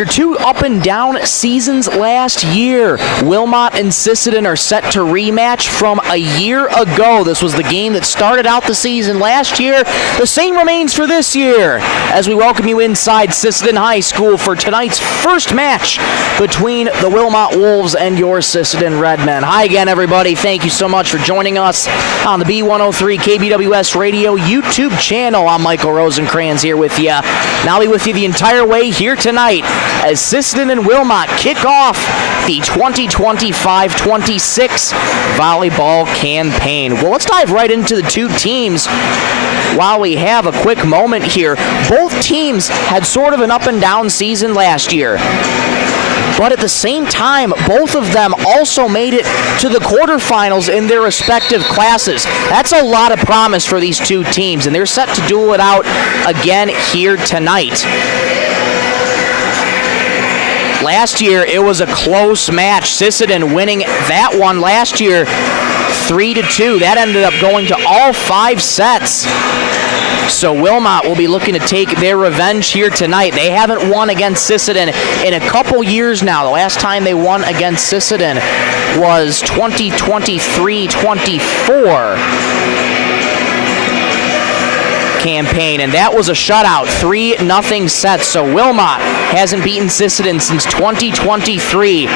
After two up-and-down seasons last year, Wilmot and Sisseton are set to rematch from a year ago. This was the game that started out the season last year. The same remains for this year as we welcome you inside Sisseton High School for tonight's first match between the Wilmot Wolves and your Sisseton Redmen. Hi again, everybody. Thank you so much for joining us on the B103 KBWS Radio YouTube channel. I'm Michael Rosencrans here with you. And I'll be with you the entire way here tonight as Sisseton and Wilmot kick off the 2025-26 volleyball campaign. Well, let's dive right into the two teams while we have a quick moment here. Both teams had sort of an up and down season last year, but at the same time, both of them also made it to the quarterfinals in their respective classes. That's a lot of promise for these two teams, and they're set to duel it out again here tonight. Last year, it was a close match. Sisseton winning that one last year 3-2. That ended up going to all 5 sets. So Wilmot will be looking to take their revenge here tonight. They haven't won against Sisseton in a couple years now. The last time they won against Sisseton was 2023-24 campaign, and that was a shutout, 3-0 sets. So Wilmot hasn't beaten Sisseton since 2023.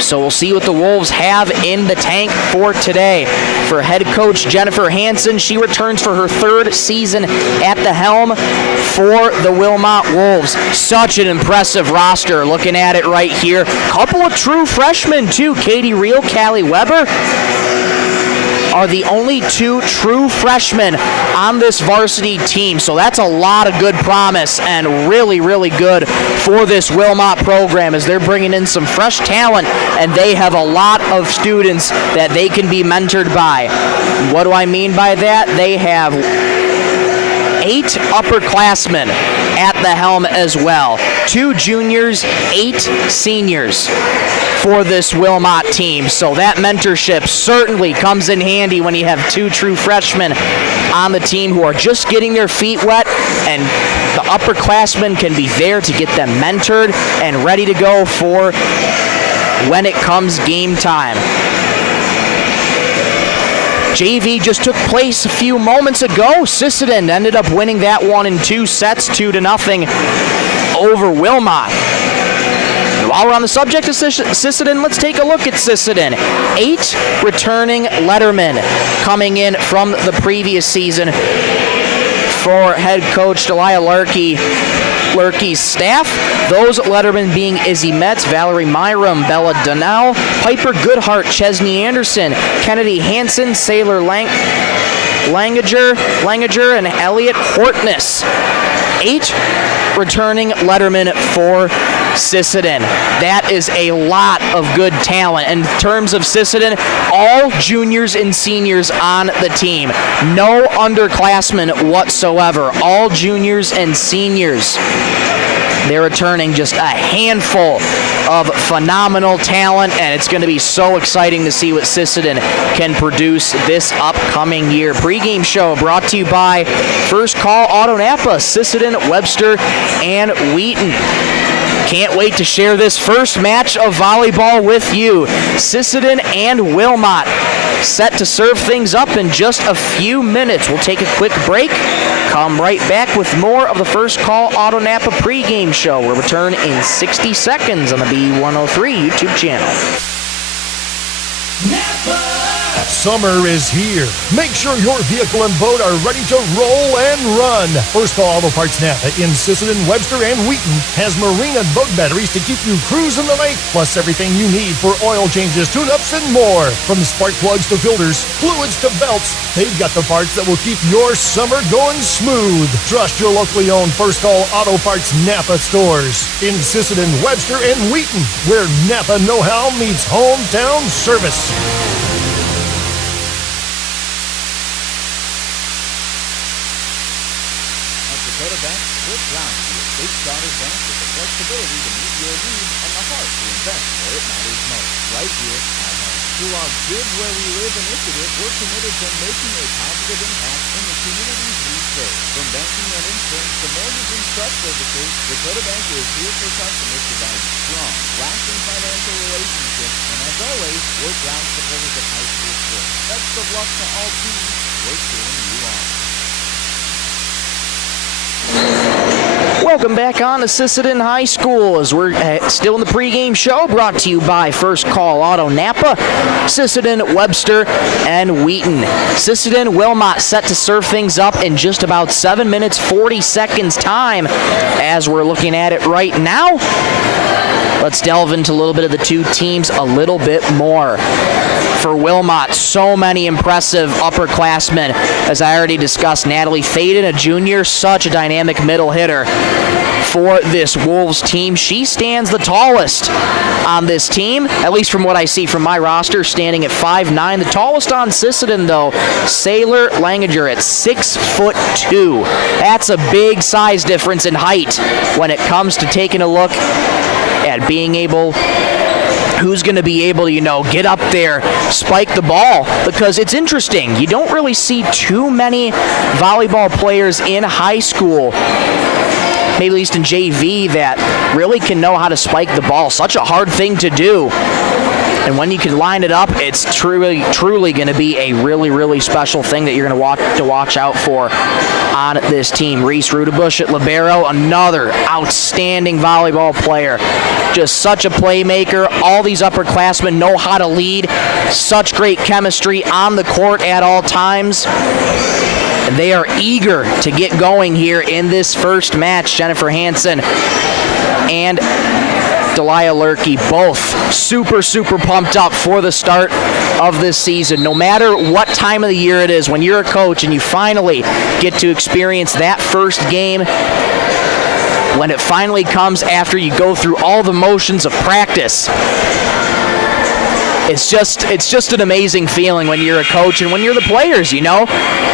So we'll see what the Wolves have in the tank for today. For head coach Jennifer Hansen, she returns for her 3rd season at the helm for the Wilmot Wolves. Such an impressive roster, looking at it right here. Couple of true freshmen too. Katie Reel, Callie Weber are the only 2 true freshmen on this varsity team. So that's a lot of good promise and really, really good for this Wilmot program as they're bringing in some fresh talent and they have a lot of students that they can be mentored by. What do I mean by that? They have 8 upperclassmen at the helm as well. 2 juniors, 8 seniors for this Wilmot team. So that mentorship certainly comes in handy when you have 2 true freshmen on the team who are just getting their feet wet, and the upperclassmen can be there to get them mentored and ready to go for when it comes game time. JV just took place a few moments ago. Sisseton ended up winning that one in 2 sets, 2-0 over Wilmot. While we're on the subject of Sisseton, let's take a look at Sisseton. 8 returning lettermen coming in from the previous season for head coach Delia Lurkey's staff. Those lettermen being Izzy Metz, Valerie Myram, Bella Donnell, Piper Goodhart, Chesney Anderson, Kennedy Hansen, Saylor Langager, and Elliot Hortness. 8 returning lettermen for Sisseton. That is a lot of good talent. In terms of Sisseton, all juniors and seniors on the team. No underclassmen whatsoever. All juniors and seniors. They're returning just a handful of phenomenal talent, and it's going to be so exciting to see what Sisseton can produce this upcoming year. Pre-game show brought to you by First Call Auto Napa, Sisseton, Webster, and Wheaton. Can't wait to share this first match of volleyball with you. Sisseton and Wilmot set to serve things up in just a few minutes. We'll take a quick break. Come right back with more of the First Call Auto Napa pregame show. We'll return in 60 seconds on the B103 YouTube channel. Napa! Summer is here. Make sure your vehicle and boat are ready to roll and run. First Call Auto Parts Napa in Sisseton, Webster, and Wheaton has marine and boat batteries to keep you cruising the lake, plus everything you need for oil changes, tune-ups, and more. From spark plugs to filters, fluids to belts, they've got the parts that will keep your summer going smooth. Trust your locally owned First Call Auto Parts Napa stores in Sisseton, Webster, and Wheaton, where Napa know-how meets hometown service. Dakota Bank will ground you a state-chartered bank with the flexibility to meet your needs and the heart to invest where it matters most, right here at home. Through our Give Where We Live initiative, we're committed to making a positive impact in the communities we serve. From banking and insurance to mortgage and trust services, Dakota Bank is here for customers providing strong, lasting financial relationships. And as always, we're proud supporters of high school sports. Best of luck to all teams. We're cheering you on. Welcome back on to Sisseton High School as we're still in the pregame show brought to you by First Call Auto Napa, Sisseton, Webster, and Wheaton. Sisseton, Wilmot set to serve things up in just about 7 minutes, 40 seconds time as we're looking at it right now. Let's delve into a little bit of the two teams a little bit more. For Wilmot, so many impressive upperclassmen. As I already discussed, Natalie Faden, a junior, such a dynamic middle hitter for this Wolves team. She stands the tallest on this team, at least from what I see from my roster, standing at 5'9". The tallest on Sisseton, though, Sailor Langinger at 6'2". That's a big size difference in height when it comes to taking a look at being able, who's going to be able to, get up there, spike the ball, because it's interesting. You don't really see too many volleyball players in high school, maybe at least in JV, that really can know how to spike the ball. Such a hard thing to do. And when you can line it up, it's truly going to be a really, really special thing that you're going to watch out for on this team. Reese Rudebush at libero, another outstanding volleyball player. Just such a playmaker. All these upperclassmen know how to lead. Such great chemistry on the court at all times. And they are eager to get going here in this first match. Jennifer Hansen and Delia Lurkey, both super pumped up for the start of this season. No matter what time of the year it is, when you're a coach and you finally get to experience that first game, when it finally comes after you go through all the motions of practice, it's just an amazing feeling when you're a coach and when you're the players,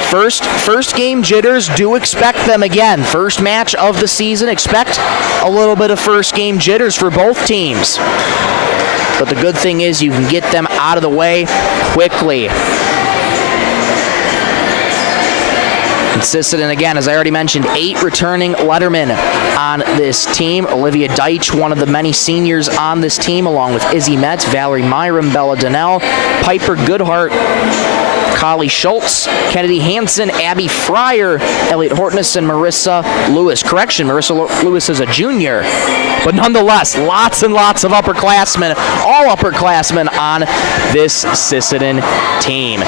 First game jitters, do expect them again. First match of the season, expect a little bit of first game jitters for both teams. But the good thing is you can get them out of the way quickly. And Sisseton, again, as I already mentioned, 8 returning lettermen on this team. Olivia Deitch, one of the many seniors on this team, along with Izzy Metz, Valerie Myram, Bella Donnell, Piper Goodhart, Collie Schultz, Kennedy Hansen, Abby Fryer, Elliot Hortness, and Marissa Lewis. Correction, Marissa Lewis is a junior. But nonetheless, lots and lots of upperclassmen, all upperclassmen on this Sisseton team.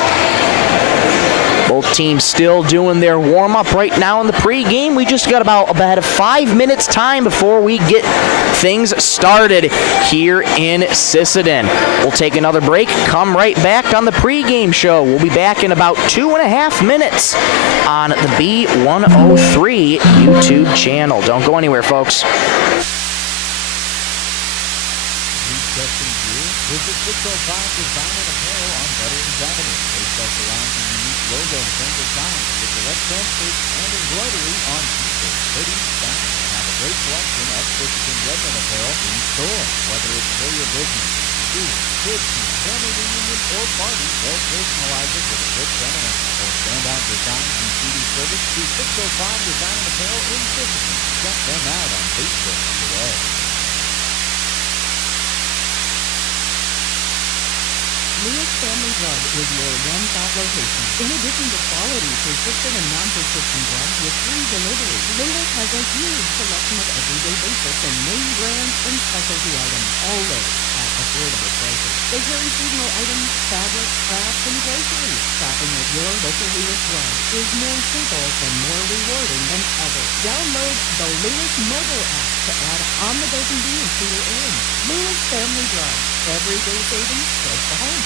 Both teams still doing their warm-up right now in the pregame. We just got about 5 minutes time before we get things started here in Sisseton. We'll take another break, come right back on the pregame show. We'll be back in about 2.5 minutes on the B103 YouTube channel. Don't go anywhere, folks. Visit 605 Design and Apparel on Veterans Avenue. They specialize in unique logos and designs with direct transfers and embroidery on t-shirts, hoodies, bags. Have a great selection of Sisseton Redmond apparel in store. Whether it's for your business, school, kids, family reunion, or party, they'll personalize it with a good sentiment. For standout design and CD service to 605 Design and Apparel in Sisseton. Check them out on Facebook today. Lewis Family Drug is your one-stop location. In addition to quality, persistent and non-persistent drugs with free delivery, Lewis has a huge selection of everyday basics and name brands and specialty items, always at affordable prices. They carry seasonal items, fabrics, crafts, and groceries. Shopping at your local Lewis Drug is more simple and more rewarding than ever. Download the Lewis mobile app to add on-the-go convenience to your errands. Lewis Family Drug. Everyday savings close to home.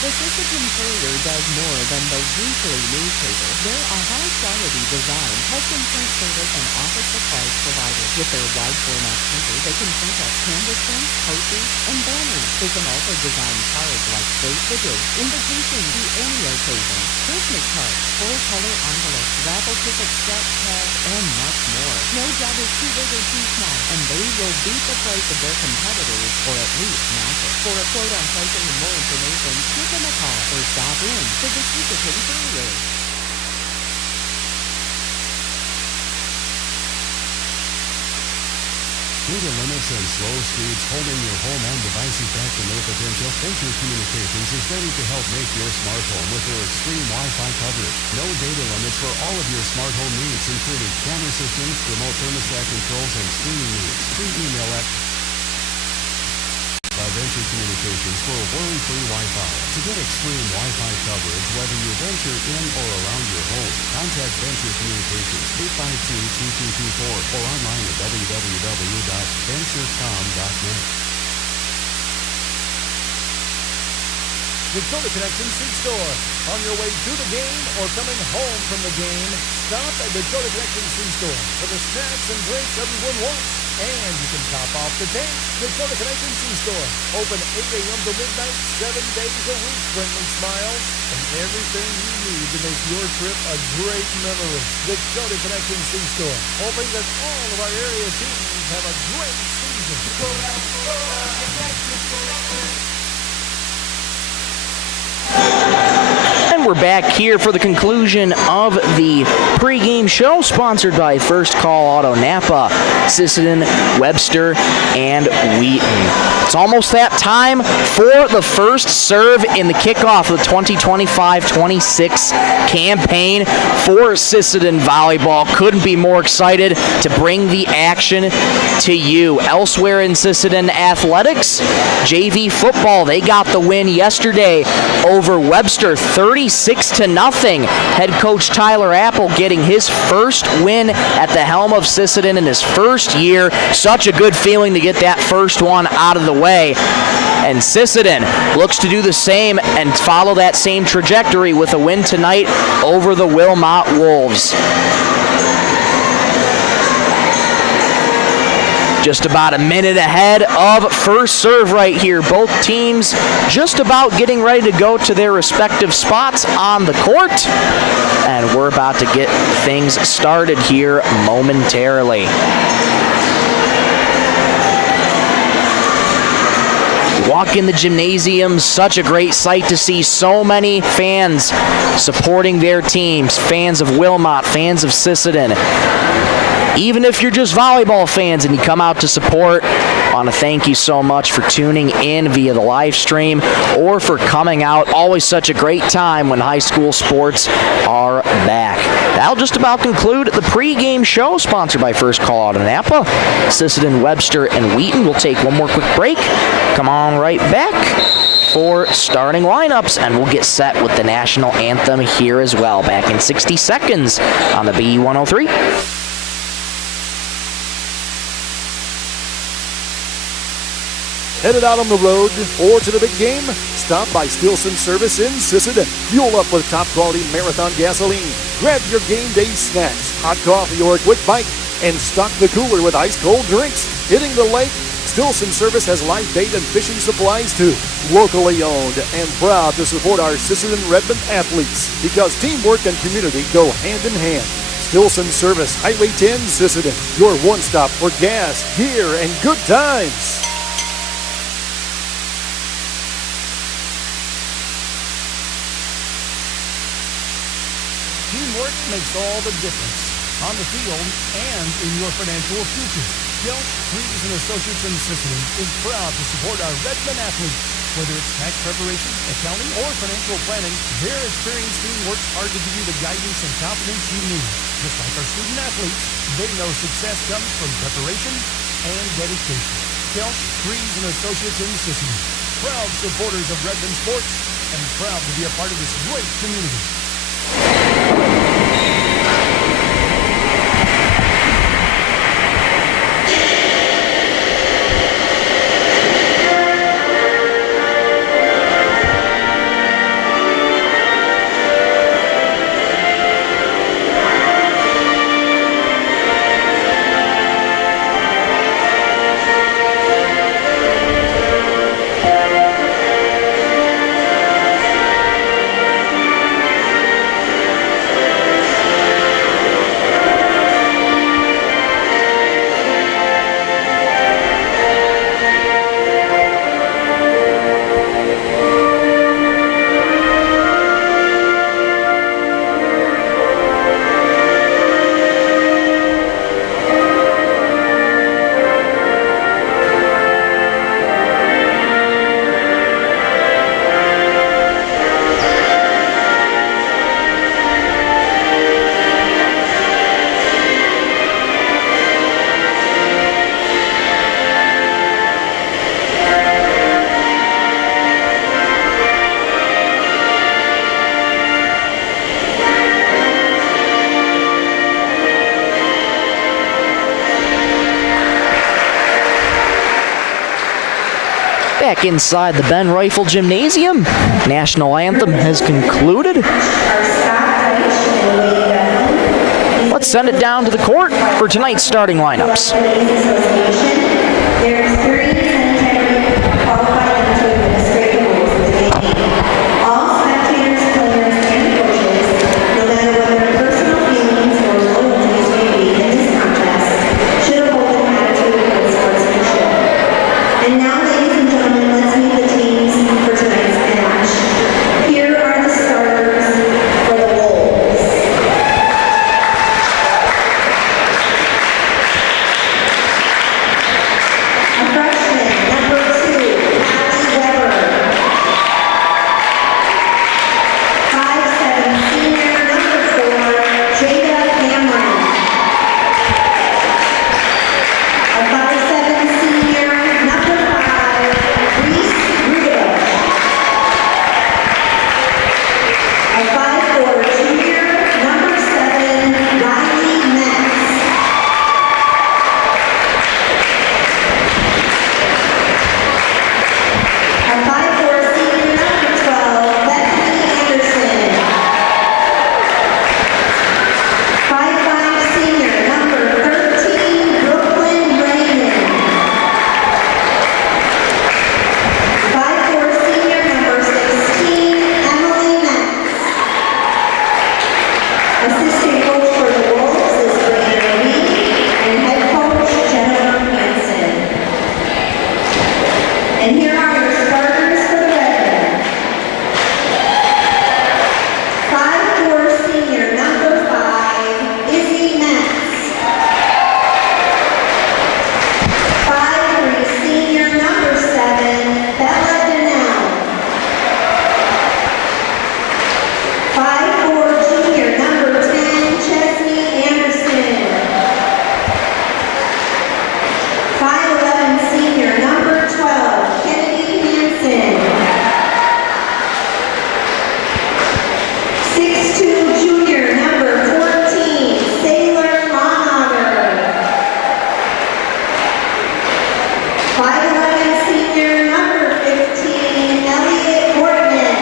The Sisseton Courier does more than the weekly newspaper. They're a high-quality quality design, custom print service, and office supplies provided. With their wide format printer, they can print out canvas prints, posters, and banners. They can also design cards like save the date, invitation to any occasion, Christmas cards, full color envelopes, raffle tickets, scratch pads, and much more. No job is too big or too small, and they will beat the price of their competitors, or at least match it. For a quote on pricing and more information, give them a call or stop in to the Sisseton Courier. Data limits and slow speeds holding your home and devices back to no potential? Venture Communications is ready to help make your smart home with their extreme Wi-Fi coverage. No data limits for all of your smart home needs, including camera systems, remote thermostat controls, and streaming needs. Free email at Venture Communications for worry-free Wi-Fi. To get extreme Wi-Fi coverage, whether you venture in or around your home, contact Venture Communications 852-2224 or online at www.venturecom.net. Dakota Connection C-Store. On your way to the game or coming home from the game, stop at Dakota Connection C-Store for the snacks and drinks everyone wants. And you can top off the tank. Dakota Connection C-Store. Open 8 a.m. to midnight, 7 days a week. Friendly smiles and everything you need to make your trip a great memory. Dakota Connection C-Store. Hoping that all of our area teams have a great season. Dakota Connection. And we're back here for the conclusion of the pregame show, sponsored by First Call Auto Napa, Sisseton, Webster, and Wheaton. It's almost that time for the first serve in the kickoff of the 2025-26 campaign for Sisseton Volleyball. Couldn't be more excited to bring the action to you. Elsewhere in Sisseton Athletics, JV football, they got the win yesterday over Webster, 36-0. Head coach Tyler Apple getting his first win at the helm of Sisseton in his first year. Such a good feeling to get that first one out of the way. And Sisseton looks to do the same and follow that same trajectory with a win tonight over the Wilmot Wolves. Just about a minute ahead of first serve right here. Both teams just about getting ready to go to their respective spots on the court. And we're about to get things started here momentarily. Walk in the gymnasium, such a great sight to see so many fans supporting their teams. Fans of Wilmot, fans of Sisseton. Even if you're just volleyball fans and you come out to support, I want to thank you so much for tuning in via the live stream or for coming out. Always such a great time when high school sports are back. That'll just about conclude the pregame show, sponsored by First Call Auto Napa, Sisseton, Webster, and Wheaton. We'll take one more quick break. Come on right back for starting lineups, and we'll get set with the national anthem here as well. Back in 60 seconds on the B103. Headed out on the road or to the big game? Stop by Stilson Service in Sisseton. Fuel up with top quality Marathon gasoline. Grab your game day snacks, hot coffee, or a quick bite, and stock the cooler with ice cold drinks. Hitting the lake? Stilson Service has live bait and fishing supplies too. Locally owned and proud to support our Sisseton Redmond athletes, because teamwork and community go hand in hand. Stilson Service, Highway 10, Sisseton. Your one stop for gas, gear, and good times. Teamwork makes all the difference on the field and in your financial future. Gelt, Reeves & Associates in Sisseton is proud to support our Redmond athletes. Whether it's tax preparation, accounting, or financial planning, their experienced team works hard to give you the guidance and confidence you need. Just like our student athletes, they know success comes from preparation and dedication. Gelt, Reeves & Associates in Sisseton, proud supporters of Redmond sports and proud to be a part of this great community. back inside the Ben Rifle Gymnasium. National anthem has concluded. Let's send it down to the court for tonight's starting lineups. There's 3 sanitary qualified to administrate the rules of the game. All spectators, players, and coaches, no matter what their personal feelings or loyalties may be in this contest, should hold an attitude of sportsmanship. And now, ladies and gentlemen, let's meet the teams for tonight's match. Here are the starters for the Wolves. A freshman, number 2, Callie Weber. 5'7" senior, number 4, Jada Cameron. A 5'7" senior, number 5, Reese Rudish. A 5'4" junior, number 7, Riley Metz. A 5'4" senior, number 12, Bethany Anderson. 5'5" senior, number 13, Brooklyn Raymond. 5'4" senior, number 16, Emily Metz. Assistant coach for the Wolves is Brandon Reed, and head coach Jennifer Hansen. And here are your starters for the Redmen. 5'4" senior, number 5, Izzy Metz. 5'3" senior, number 7, Bella Donnell. 5'4" junior, number 10, Chesney Anderson. 5'11" senior, number 12, Kennedy Hansen. 6'2" junior, number 14, Sailor Lonauger. 5'11" senior, number 15, Elliot Hortman.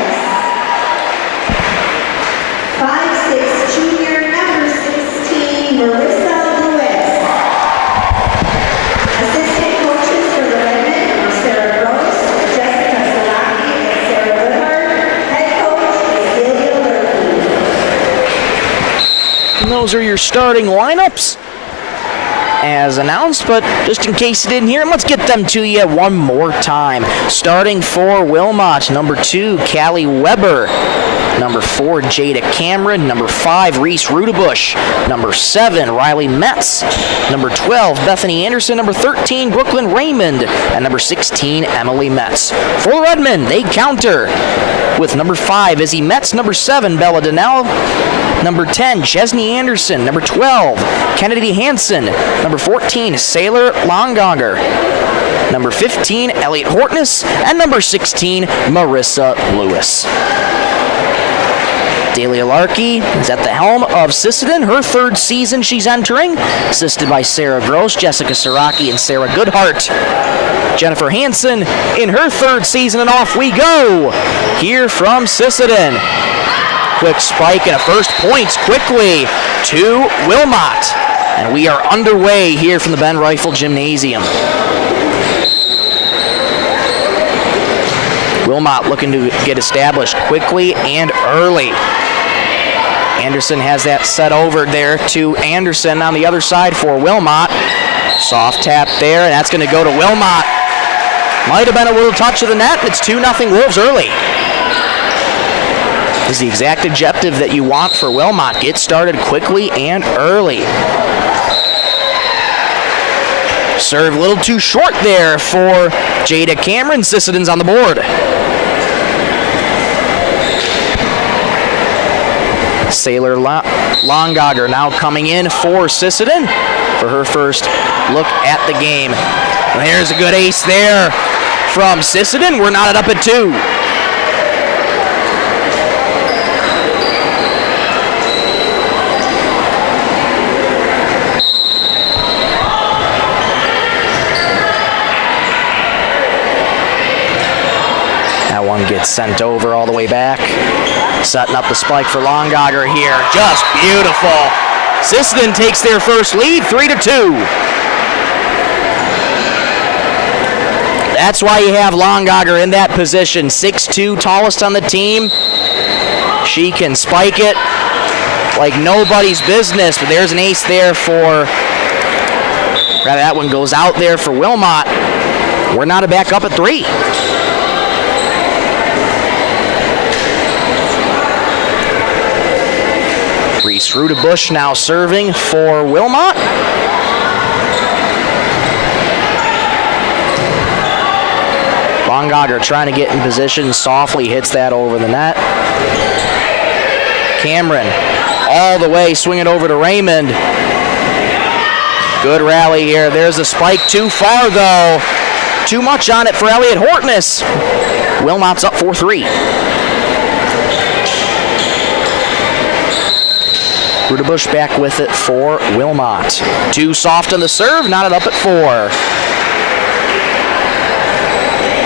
5'6" junior, number 16, Marissa Lewis. Assistant coaches for the Redmen are Sarah Gross, Jessica Salaki, and Sarah Goodhart. Head coach is Celia Lurkey. And those are your starting lineups as announced, but just in case you didn't hear them, let's get them to you one more time. Starting for Wilmot, number 2, Callie Weber. Number 4, Jada Cameron. Number 5, Reese Rudebush. Number 7, Riley Metz. Number 12, Bethany Anderson. Number 13, Brooklyn Raymond. And number 16, Emily Metz. For the Redmen, they counter with number 5, Izzy Metz. Number 7, Bella Donnell. Number 10, Chesney Anderson. Number 12, Kennedy Hansen. Number 14, Sailor Longanger. Number 15, Elliot Hortness. And number 16, Marissa Lewis. Delia Larkey is at the helm of Sisseton, her 3rd season she's entering, assisted by Sarah Gross, Jessica Saraki, and Sarah Goodhart. Jennifer Hansen in her 3rd season, and off we go here from Sisseton. Quick spike and a first points quickly to Wilmot. And we are underway here from the Ben Rifle Gymnasium. Wilmot looking to get established quickly and early. Anderson has that set over there to Anderson on the other side for Wilmot. Soft tap there, and that's going to go to Wilmot. Might have been a little touch of the net. It's 2-0 Wolves early. This is the exact objective that you want for Wilmot. Get started quickly and early. Serve a little too short there for Jada Cameron. Sisseton's on the board. Sailor Longager now coming in for Sisseton for her first look at the game. And there's a good ace there from Sisseton. We're knotted up at 2. Gets sent over all the way back. Setting up the spike for Longager here. Just beautiful. Sisseton takes their first lead, 3-2. That's why you have Longager in that position. 6'2", tallest on the team. She can spike it like nobody's business, but there's an ace there for, rather that one goes out there for Wilmot. We're now back up at 3. Reese Rudebush now serving for Wilmot. Longager trying to get in position, softly hits that over the net. Cameron all the way, swing it over to Raymond. Good rally here. There's a spike, too far though. Too much on it for Elliot Hortness. Wilmot's up 4-3. Rudebush back with it for Wilmot. Too soft on the serve, knotted up at 4.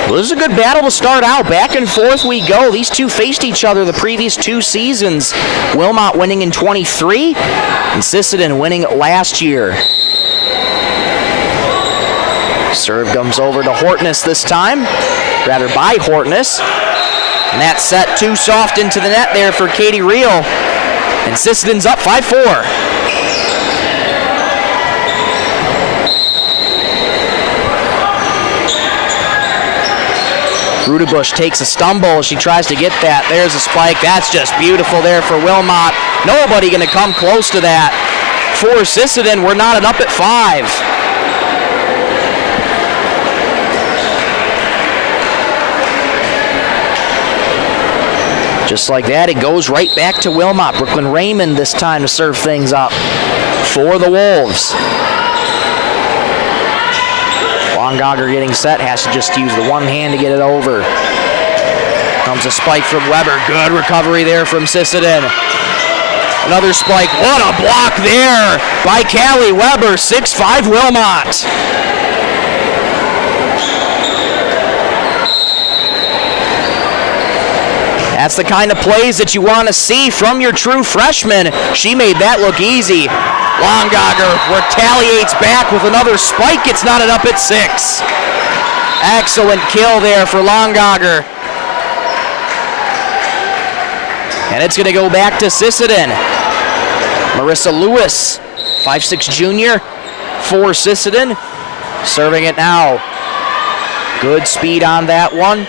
Well, this is a good battle to start out. Back and forth we go. These two faced each other the previous 2 seasons. Wilmot winning in 23 and Sisseton winning last year. Serve comes over to Hortness this time, rather by Hortness. And that set too soft into the net there for Katie Reel. And Sisseton's up 5-4. Rudebush takes a stumble. She tries to get that. There's a spike. That's just beautiful there for Wilmot. Nobody going to come close to that. For Sisseton, we're knotted up at 5. Just like that, it goes right back to Wilmot. Brooklyn Raymond this time to serve things up for the Wolves. Longager getting set, has to just use the one hand to get it over. Comes a spike from Weber. Good recovery there from Sisseton. Another spike. What a block there by Callie Weber. 6-5 Wilmot. That's the kind of plays that you want to see from your true freshman. She made that look easy. Longager retaliates back with another spike. It's knotted up at 6. Excellent kill there for Longager. And it's going to go back to Sisseton. Marissa Lewis, 5'6" junior for Sisseton. Serving it now. Good speed on that one.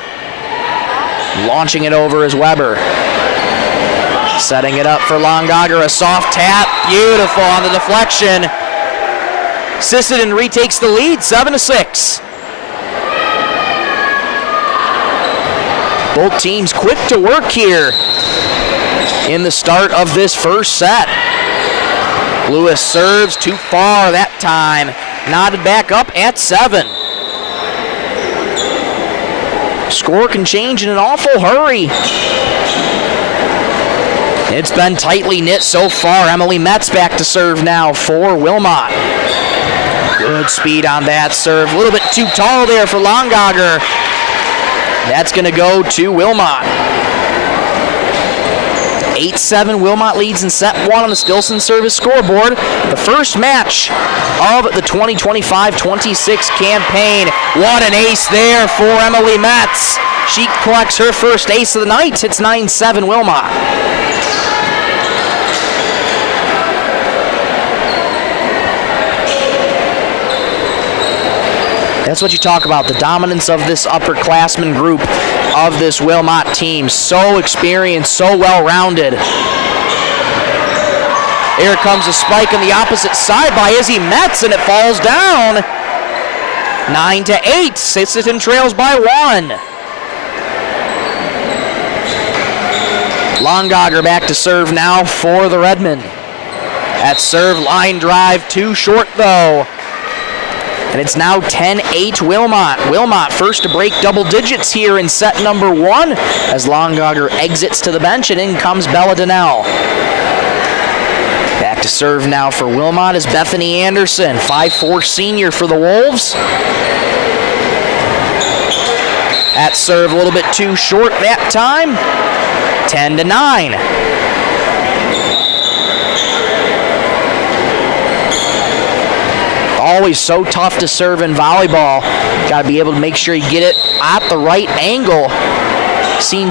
Launching it over is Weber. Setting it up for Longager, a soft tap. Beautiful on the deflection. Sisseton retakes the lead, 7-6. Both teams quick to work here in the start of this first set. Lewis serves too far that time. Knotted back up at 7. Score can change in an awful hurry. It's been tightly knit so far. Emily Metz back to serve now for Wilmot. Good speed on that serve. A little bit too tall there for Longager. That's going to go to Wilmot. 8-7 Wilmot leads in set 1 on the Stilson service scoreboard. The first match of the 2025-26 campaign. What an ace there for Emily Metz. She collects her first ace of the night. It's 9-7 Wilmot. That's what you talk about, the dominance of this upperclassmen group of this Wilmot team. So experienced, so well-rounded. Here comes a spike on the opposite side by Izzy Metz, and it falls down. 9-8, Sisseton trails by 1. Longager back to serve now for the Redmen. That serve line drive too short though. And it's now 10-8 Wilmot. Wilmot first to break double digits here in set number 1 as Longager exits to the bench, and in comes Bella Donnell. Back to serve now for Wilmot is Bethany Anderson, 5'4" senior for the Wolves. That serve a little bit too short that time. 10-9. Always so tough to serve in volleyball. Got to be able to make sure you get it at the right angle. Seen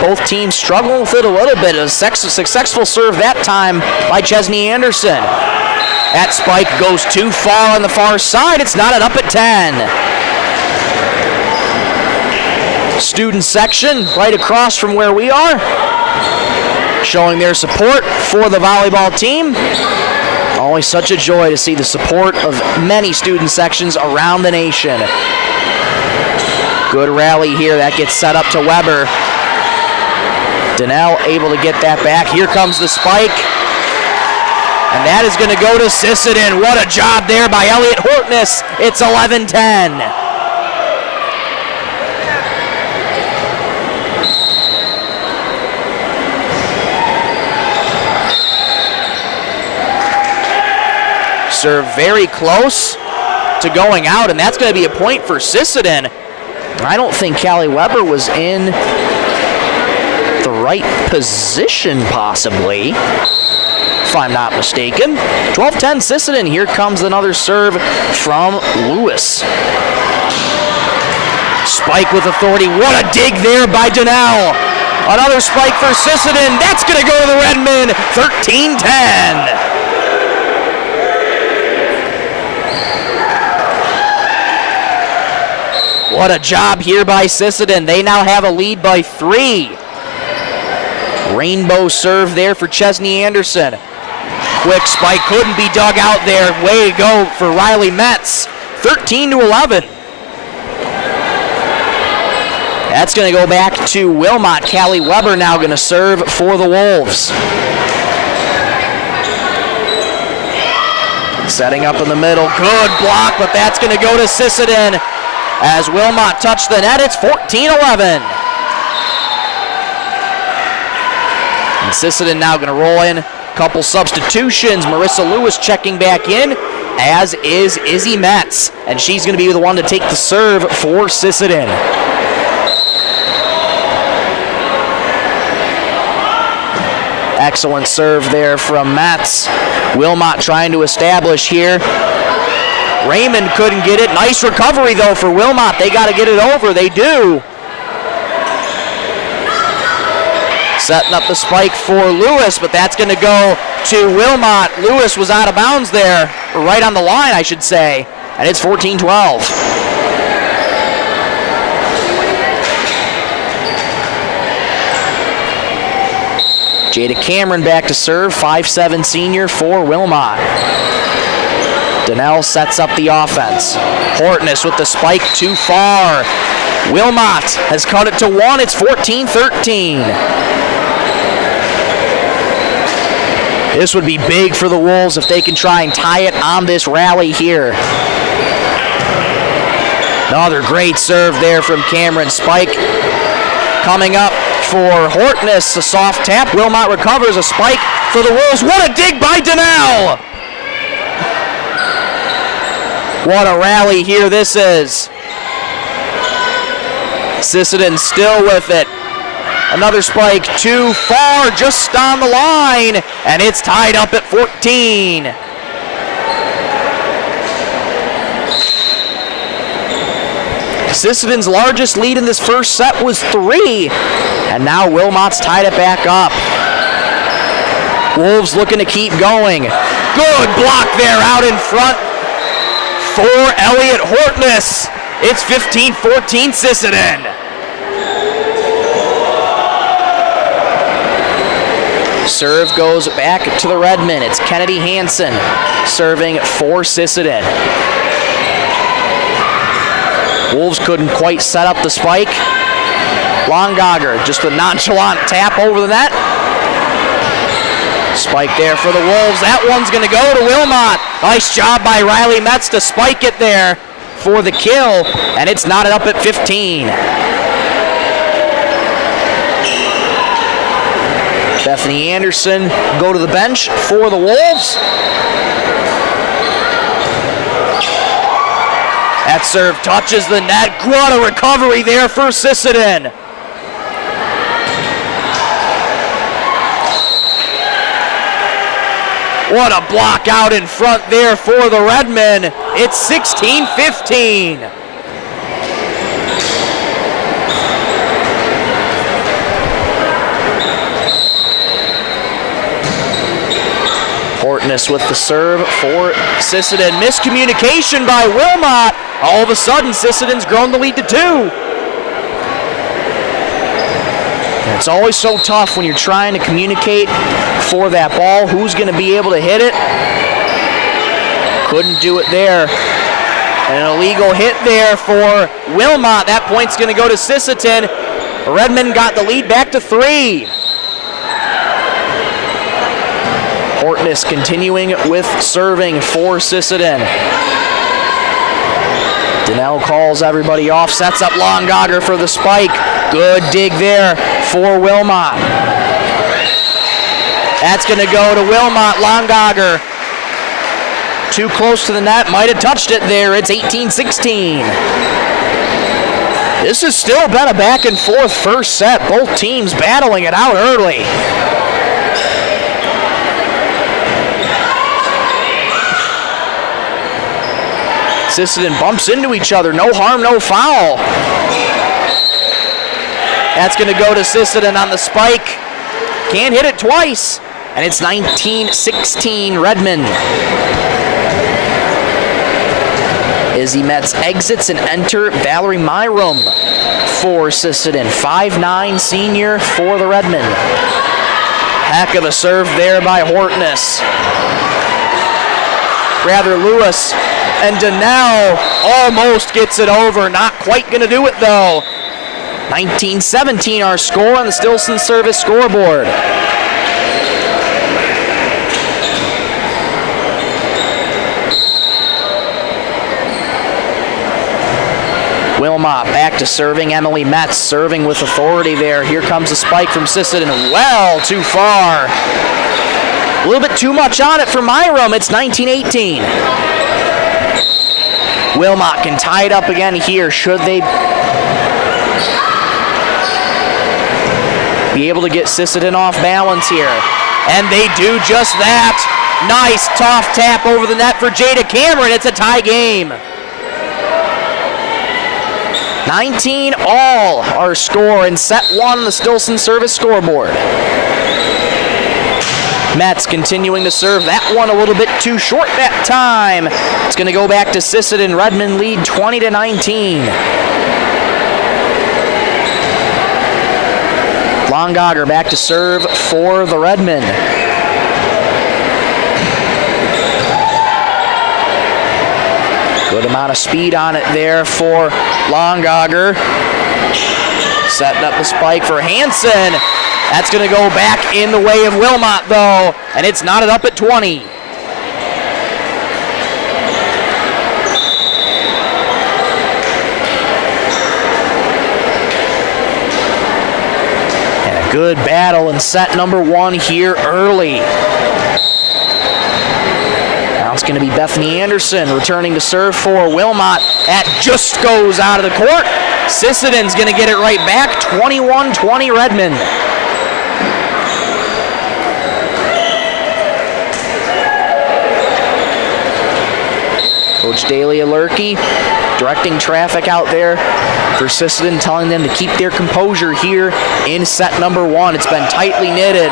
both teams struggle with it a little bit. A successful serve that time by Chesney Anderson. That spike goes too far on the far side. It's knotted up at 10. Student section right across from where we are, showing their support for the volleyball team. Always such a joy to see the support of many student sections around the nation. Good rally here. That gets set up to Weber. Donnell able to get that back. Here comes the spike. And that is going to go to Sisseton. What a job there by Elliot Hortness. It's 11-10. Serve very close to going out, and that's going to be a point for Sisseton. I don't think Callie Weber was in the right position, possibly, if I'm not mistaken. 12-10 Sisseton. Here comes another serve from Lewis. Spike with authority. What a dig there by Donnell. Another spike for Sisseton. That's going to go to the Redmen. 13-10. What a job here by Sisseton. They now have a lead by 3. Rainbow serve there for Chesney Anderson. Quick spike couldn't be dug out there. Way to go for Riley Metz. 13-11. That's going to go back to Wilmot. Callie Weber now going to serve for the Wolves. Setting up in the middle. Good block, but that's going to go to Sisseton. As Wilmot touched the net, it's 14-11. And Sisseton now going to roll in. Couple substitutions. Marissa Lewis checking back in, as is Izzy Metz. And she's going to be the one to take the serve for Sisseton. Excellent serve there from Metz. Wilmot trying to establish here. Raymond couldn't get it. Nice recovery, though, for Wilmot. They got to get it over. They do. Setting up the spike for Lewis, but that's going to go to Wilmot. Lewis was out of bounds there, or right on the line, I should say. And it's 14-12. Jada Cameron back to serve. 5'7" senior for Wilmot. Donnell sets up the offense. Hortness with the spike too far. Wilmot has cut it to 1. It's 14-13. This would be big for the Wolves if they can try and tie it on this rally here. Another great serve there from Cameron. Spike coming up for Hortness. A soft tap. Wilmot recovers. A spike for the Wolves. What a dig by Donnell! What a rally here this is. Sisseton still with it. Another spike too far, just on the line, and it's tied up at 14. Sisseton's largest lead in this first set was 3, and now Wilmot's tied it back up. Wolves looking to keep going. Good block there out in front for Elliot Hortness. It's 15-14 Sisseton. Serve goes back to the Redmen. It's Kennedy Hansen serving for Sisseton. Wolves couldn't quite set up the spike. Longogger just a nonchalant tap over the net. Spike there for the Wolves. That one's going to go to Wilmot. Nice job by Riley Metz to spike it there for the kill, and it's knotted up at 15. Bethany Anderson go to the bench for the Wolves. That That serve touches the net. What a recovery there for Sisseton. What a block out in front there for the Redmen. It's 16-15. Hortness with the serve for Sisseton. Miscommunication by Wilmot. All of a sudden, Sisseton's grown the lead to 2. And it's always so tough when you're trying to communicate for that ball. Who's going to be able to hit it? Couldn't do it there. And an illegal hit there for Wilmot. That point's going to go to Sisseton. Redmond got the lead back to 3. Hortness continuing with serving for Sisseton. Donnell calls everybody off, sets up Longogger for the spike. Good dig there for Wilmot. That's going to go to Wilmot. Longogger too close to the net, might have touched it there. It's 18-16. This has still been a back and forth first set. Both teams battling it out early. Sisseton bumps into each other. No harm, no foul. That's going to go to Sisseton on the spike. Can't hit it twice. And it's 19-16 Redmond. Izzy Metz exits and enter Valerie Myrum for Sisseton. 5'9" senior for the Redmond. Heck of a serve there by Hortness. Rather Lewis. And Donnell almost gets it over. Not quite going to do it, though. 19-17 our score on the Stilson Service scoreboard. Wilmot back to serving. Emily Metz serving with authority there. Here comes a spike from Sisseton. Well, too far. A little bit too much on it for Myrum. It's 19-18. Wilmot can tie it up again here. Should they be able to get Sisseton off balance here? And they do just that. Nice tough tap over the net for Jada Cameron. It's a tie game. 19 all our score in set 1 on the Stilson Service scoreboard. Metz continuing to serve that one a little bit too short that time. It's going to go back to Sisseton. Redmond lead 20-19. Longogger back to serve for the Redmond. Good amount of speed on it there for Longogger. Setting up the spike for Hansen. That's going to go back in the way of Wilmot, though, and it's knotted up at 20. And a good battle in set number 1 here early. Now it's going to be Bethany Anderson returning to serve for Wilmot. That just goes out of the court. Sisseton's going to get it right back, 21-20 Redmond. Coach Dalia Lurkey directing traffic out there for Sisseton, telling them to keep their composure here in set number 1. It's been tightly knitted.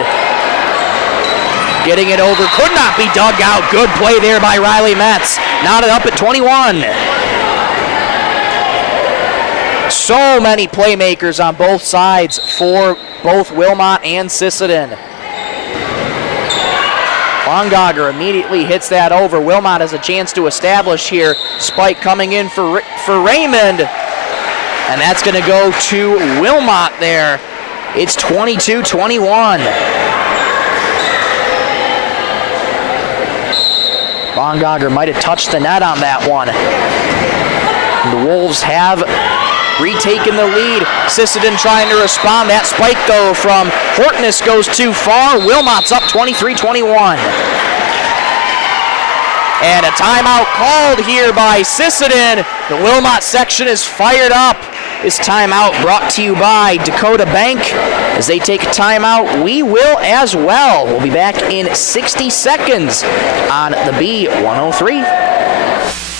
Getting it over, could not be dug out. Good play there by Riley Metz. Knotted up at 21. So many playmakers on both sides for both Wilmot and Sisseton. Longogger immediately hits that over. Wilmot has a chance to establish here. Spike coming in for Raymond. And that's going to go to Wilmot there. It's 22-21. Longogger might have touched the net on that one. And the Wolves have retaken the lead. Sisseton trying to respond. That spike, though, from Hortness goes too far. Wilmot's up 23-21. And a timeout called here by Sisseton. The Wilmot section is fired up. This timeout brought to you by Dakota Bank. As they take a timeout, we will as well. We'll be back in 60 seconds on the B103.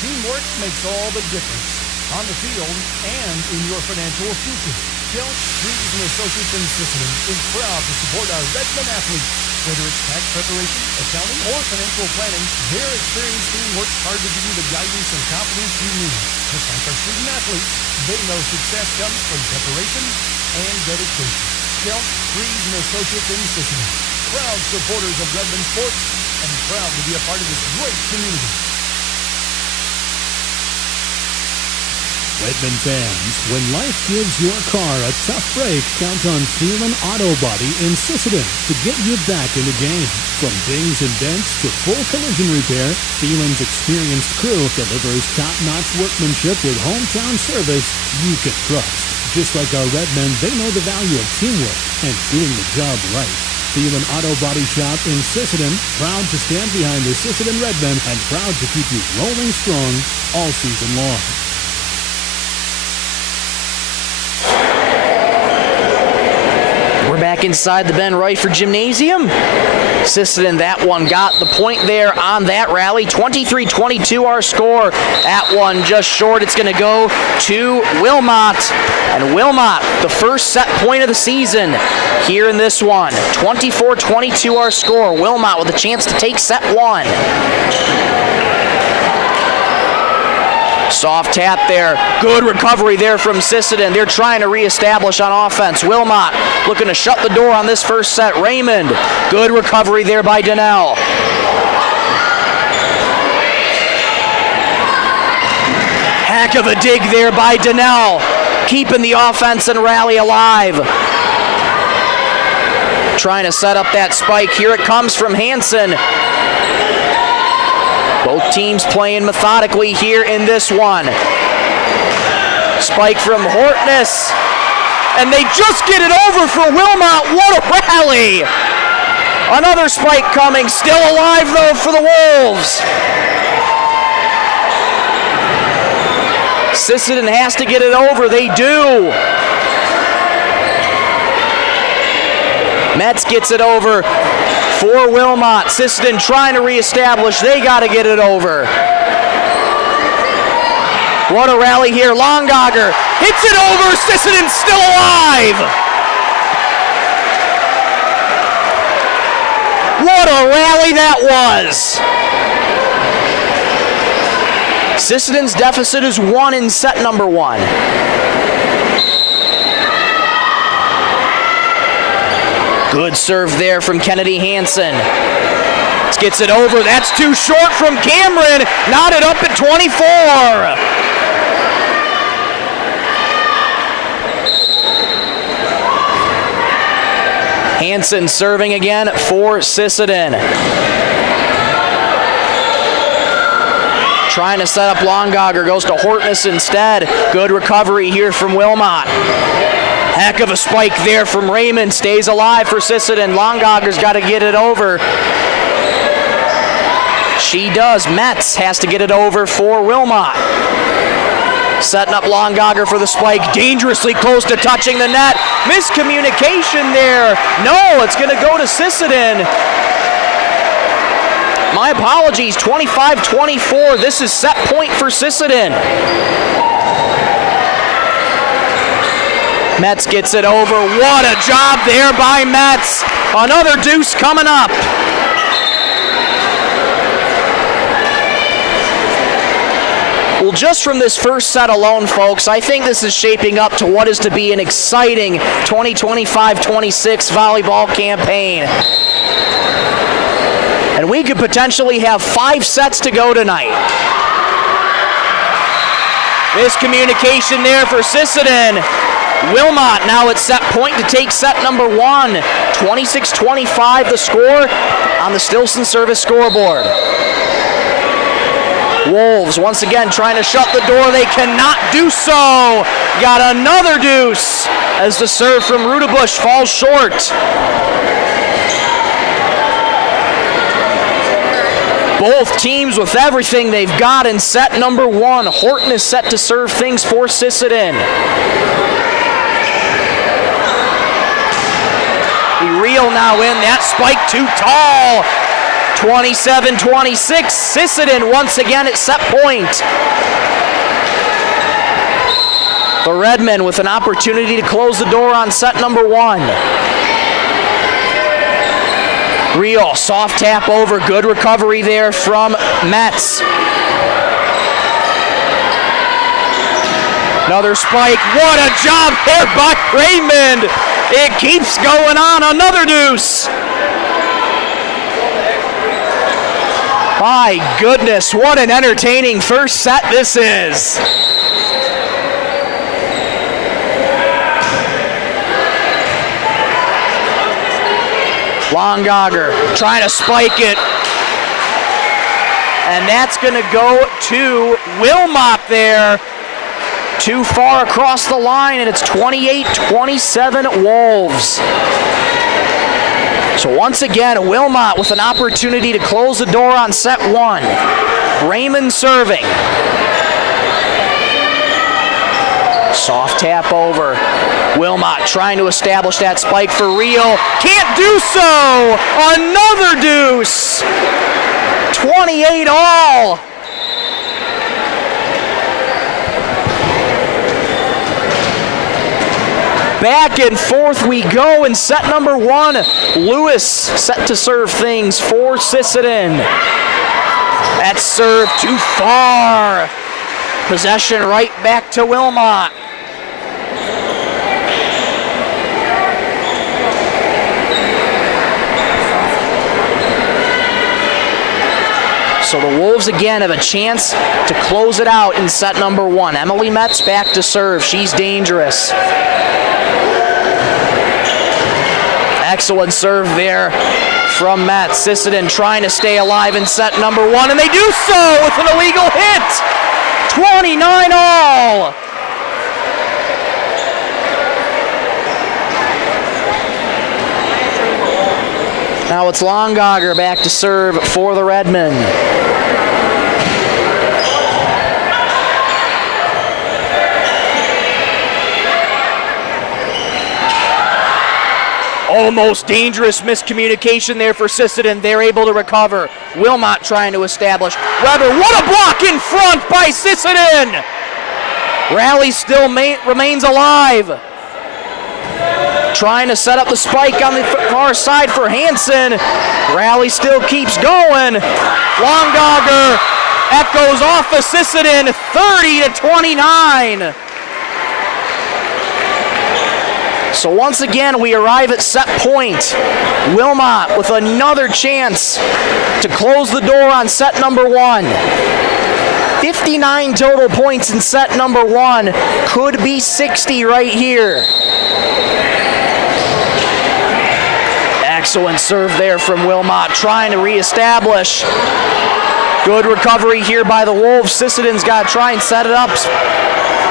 Teamwork makes all the difference on the field and in your financial future. Kelch, Reeves & Associates in Sisseton is proud to support our Redmond athletes. Whether it's tax preparation, accounting, or financial planning, their experienced team works hard to give you the guidance and confidence you need. Just like our student athletes, they know success comes from preparation and dedication. Kelch, Reeves & Associates in Sisseton, proud supporters of Redmond sports and proud to be a part of this great community. Redmond fans, when life gives your car a tough break, count on Thielen Auto Body in Sisseton to get you back in the game. From dings and dents to full collision repair, Thielen's experienced crew delivers top-notch workmanship with hometown service you can trust. Just like our Redmen, they know the value of teamwork and doing the job right. Thielen Auto Body Shop in Sisseton, proud to stand behind the Sisseton Redmen and proud to keep you rolling strong all season long. Back inside the Ben Reifert Gymnasium. Sisseton, that one got the point there on that rally. 23-22 our score. That one just short. It's going to go to Wilmot. And Wilmot, the first set point of the season here in this one. 24-22 our score. Wilmot with a chance to take set one. Soft tap there. Good recovery there from Sisseton. They're trying to reestablish on offense. Wilmot looking to shut the door on this first set. Raymond. Good recovery there by Donnell. Heck of a dig there by Donnell. Keeping the offense and rally alive. Trying to set up that spike. Here it comes from Hansen. Both teams playing methodically here in this one. Spike from Hortness. And they just get it over for Wilmot. What a rally! Another spike coming. Still alive, though, for the Wolves. Sisseton has to get it over. They do. Metz gets it over for Wilmot. Sisseton trying to reestablish. They got to get it over. What a rally here. Longogger hits it over. Sisseton's still alive. What a rally that was. Sisseton's deficit is 1 in set number 1. Good serve there from Kennedy Hansen. Gets it over. That's too short from Cameron. Knotted up at 24. Hansen serving again for Sisseton. Trying to set up Longogger. Goes to Hortness instead. Good recovery here from Wilmot. Heck of a spike there from Raymond. Stays alive for Sisseton. Longogger's got to get it over. She does. Metz has to get it over for Wilmot. Setting up Longogger for the spike. Dangerously close to touching the net. Miscommunication there. No, it's going to go to Sisseton. My apologies. 25-24. This is set point for Sisseton. Metz gets it over. What a job there by Metz. Another deuce coming up. Well, just from this first set alone, folks, I think this is shaping up to what is to be an exciting 2025-26 volleyball campaign. And we could potentially have 5 sets to go tonight. Miscommunication there for Sisseton. Wilmot now at set point to take set number 1. 26-25 the score on the Stilson service scoreboard. Wolves once again trying to shut the door. They cannot do so. Got another deuce as the serve from Rudebush falls short. Both teams with everything they've got in set number one. Horton is set to serve things for Sisseton. The reel now in, that spike too tall. 27-26, Sisseton once again at set point. The Redmen with an opportunity to close the door on set number one. Reel, soft tap over, good recovery there from Metz. Another spike, what a job there by Raymond. It keeps going on, another deuce. My goodness, what an entertaining first set this is. Longauger trying to spike it. And that's going to go to Wilmot there. Too far across the line, and it's 28-27 Wolves. So once again, Wilmot with an opportunity to close the door on set one. Raymond serving. Soft tap over. Wilmot trying to establish that spike for real. Can't do so! Another deuce! 28 all! Back and forth we go in set number one. Lewis set to serve things for Sisseton. That serve too far. Possession right back to Wilmot. So the Wolves again have a chance to close it out in set number one. Emily Metz back to serve. She's dangerous. Excellent serve there from Metz. Sisseton trying to stay alive in set number one, and they do so with an illegal hit. 29 all. Now it's Longauger back to serve for the Redmen. Almost dangerous miscommunication there for Sisseton. They're able to recover. Wilmot trying to establish. Weber, what a block in front by Sisseton! Rally still remains alive. Trying to set up the spike on the far side for Hansen. Rally still keeps going. Longauger echoes off of Sisseton, 30-29. So once again, we arrive at set point. Wilmot with another chance to close the door on set number one. 59 total points in set number one. Could be 60 right here. Excellent serve there from Wilmot, trying to reestablish. Good recovery here by the Wolves. Sisseton's got to try and set it up.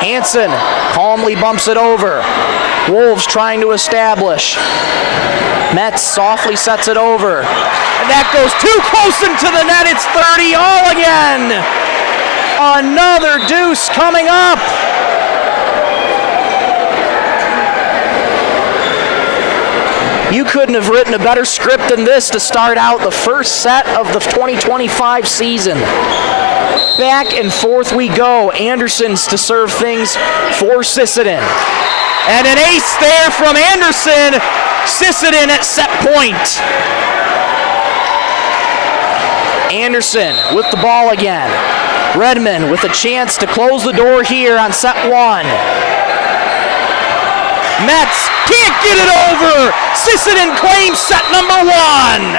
Hansen calmly bumps it over. Wolves trying to establish. Metz softly sets it over. And that goes too close into the net. It's 30 all again. Another deuce coming up. You couldn't have written a better script than this to start out the first set of the 2025 season. Back and forth we go. Anderson's to serve things for Sisseton. And an ace there from Anderson. Sisseton at set point. Anderson with the ball again. Redmond with a chance to close the door here on set one. Metz can't get it over. Sisseton claims set number one.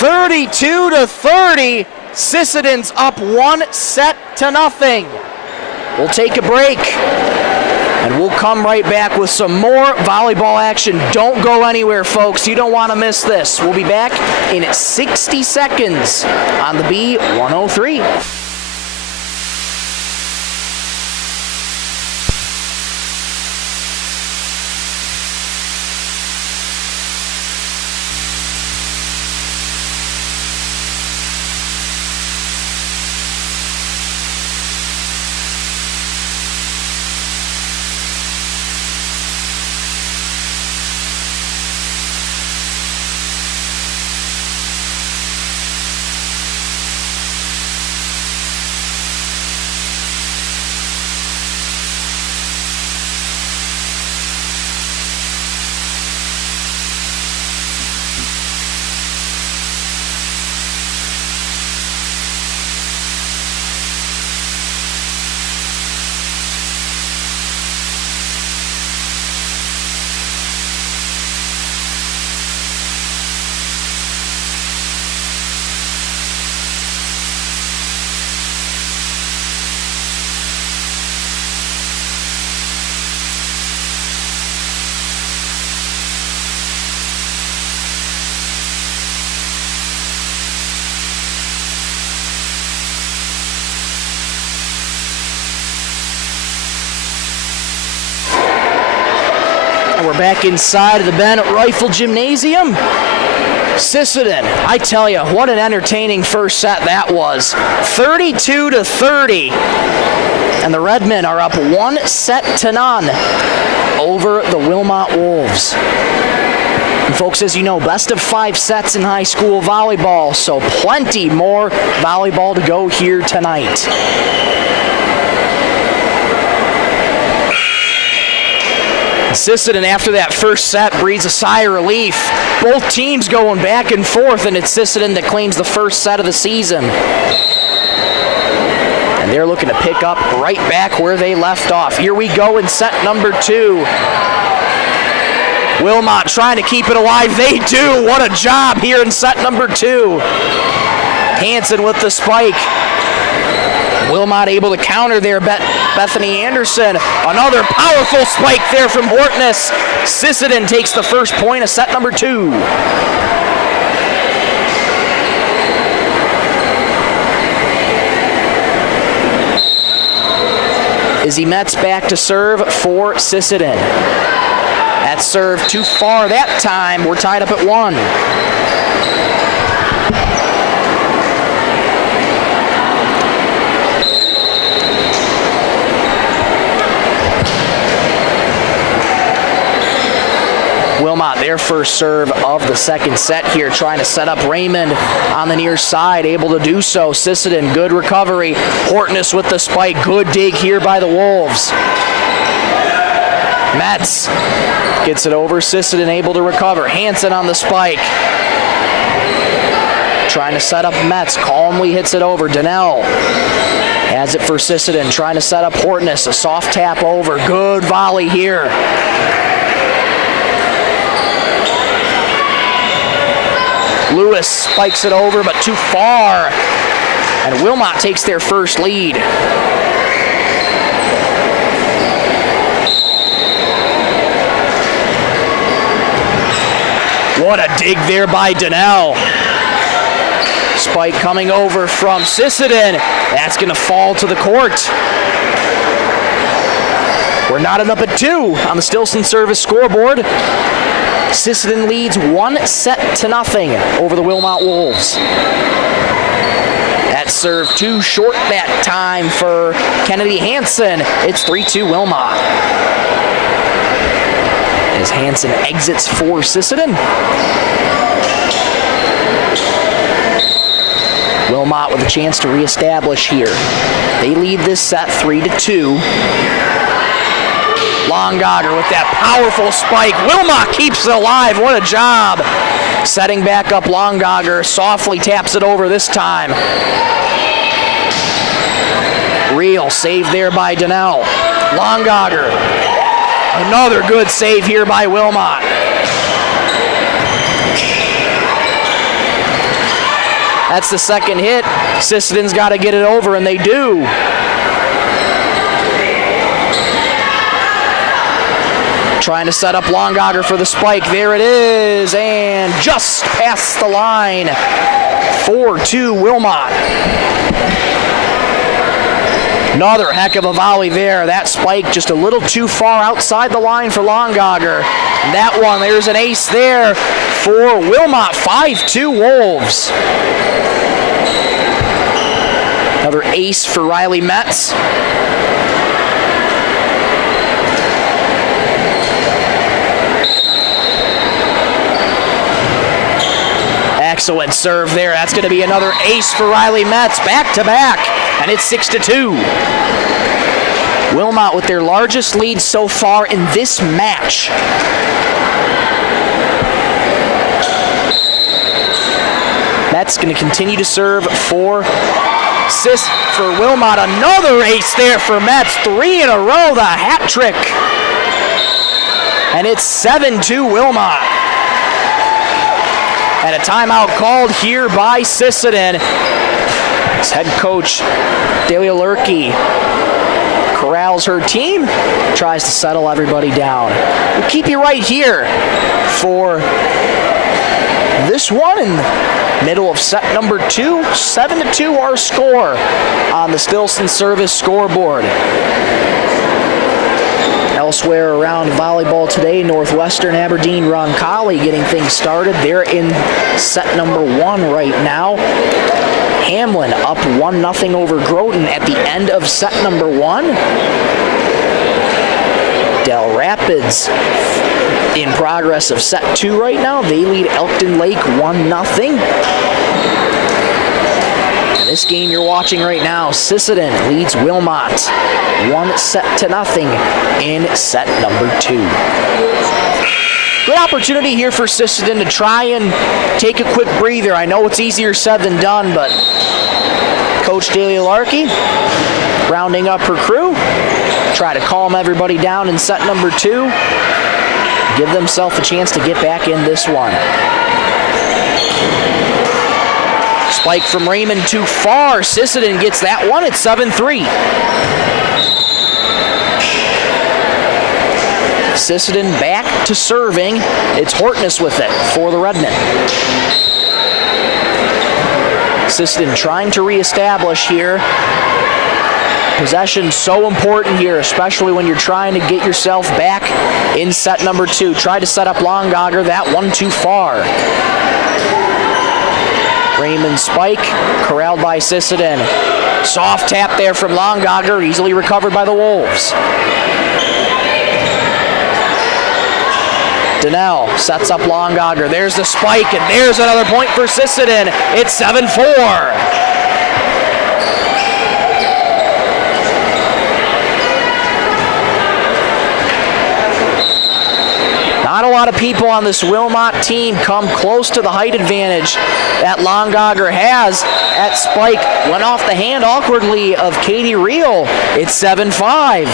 (32-30). Sisseton's up 1-0. We'll take a break, and we'll come right back with some more volleyball action. Don't go anywhere, folks. You don't want to miss this. We'll be back in 60 seconds on the B103. back inside of the Bennett Rifle Gymnasium. Sisseton, I tell you, what an entertaining first set that was. 32-30. And the Redmen are up 1-0 over the Wilmot Wolves. And folks, as you know, best of 5 sets in high school volleyball, so plenty more volleyball to go here tonight. Sisseton, after that first set, breathes a sigh of relief. Both teams going back and forth, and it's Sisseton that claims the first set of the season. And they're looking to pick up right back where they left off. Here we go in set number 2. Wilmot trying to keep it alive. They do. What a job here in set number 2. Hansen with the spike. Wilmot able to counter there. Bethany Anderson. Another powerful spike there from Hortness. Sisseton takes the first point of set number 2. Izzy Metz back to serve for Sisseton. That serve too far that time. We're tied up at 1. Wilmot, their first serve of the second set here, trying to set up Raymond on the near side, able to do so. Sisseton, good recovery. Hortness with the spike, good dig here by the Wolves. Metz gets it over. Sisseton able to recover. Hansen on the spike. Trying to set up Metz, calmly hits it over. Donnell has it for Sisseton, trying to set up Hortness. A soft tap over, good volley here. Lewis spikes it over, but too far. And Wilmot takes their first lead. What a dig there by Donnell. Spike coming over from Sisseton. That's going to fall to the court. We're knotted up at 2 on the Stilson service scoreboard. Sisseton leads 1-0 over the Wilmot Wolves. That serve too short that time for Kennedy Hansen. It's 3-2 Wilmot. As Hansen exits for Sisseton. Wilmot with a chance to reestablish here. They lead this set 3-2. Longogger with that powerful spike. Wilmot keeps it alive. What a job. Setting back up Longogger. Softly taps it over this time. Real save there by Donnell. Longogger. Another good save here by Wilmot. That's the second hit. Sisseton's got to get it over, and they do. Trying to set up Longogger for the spike. There it is, and just past the line. 4-2 Wilmot. Another heck of a volley there. That spike just a little too far outside the line for Longogger. That one, there's an ace there for Wilmot. 5-2 Wolves. Another ace for Riley Metz. Excellent serve there. That's going to be another ace for Riley Metz. Back to back, and it's 6-2. Wilmot with their largest lead so far in this match. Metz going to continue to serve for Wilmot. Another ace there for Metz. 3 in a row, the hat trick. And it's 7-2 Wilmot. And a timeout called here by Sisseton. As head coach Delia Lurkey corrals her team, tries to settle everybody down. We'll keep you right here for this one in the middle of set number 2. 7-2 our score on the Stilson service scoreboard. Elsewhere around volleyball today, Northwestern, Aberdeen, Roncalli getting things started. They're in set number 1 right now. Hamlin up 1-0 over Groton at the end of set number 1. Del Rapids in progress of set 2 right now. They lead Elkton Lake 1-0. This game you're watching right now, Sisseton leads Wilmot 1-0 in set number 2. Good opportunity here for Sisseton to try and take a quick breather. I know it's easier said than done, but Coach Daly Larkey rounding up her crew, try to calm everybody down in set number 2, give themselves a chance to get back in this one. Spike from Raymond too far. Sisseton gets that one. It's 7-3. Sisseton back to serving. It's Hortness with it for the Redmen. Sisseton trying to reestablish here. Possession so important here, especially when you're trying to get yourself back in set number 2. Tried to set up Longogger. That one too far. Raymond spike, corralled by Sisseton. Soft tap there from Longogger, easily recovered by the Wolves. Donnell sets up Longogger. There's the spike, and there's another point for Sisseton. It's 7-4. Not a lot of people on this Wilmot team come close to the height advantage that Longogger has. That spike went off the hand awkwardly of Katie Reel. It's 7-5.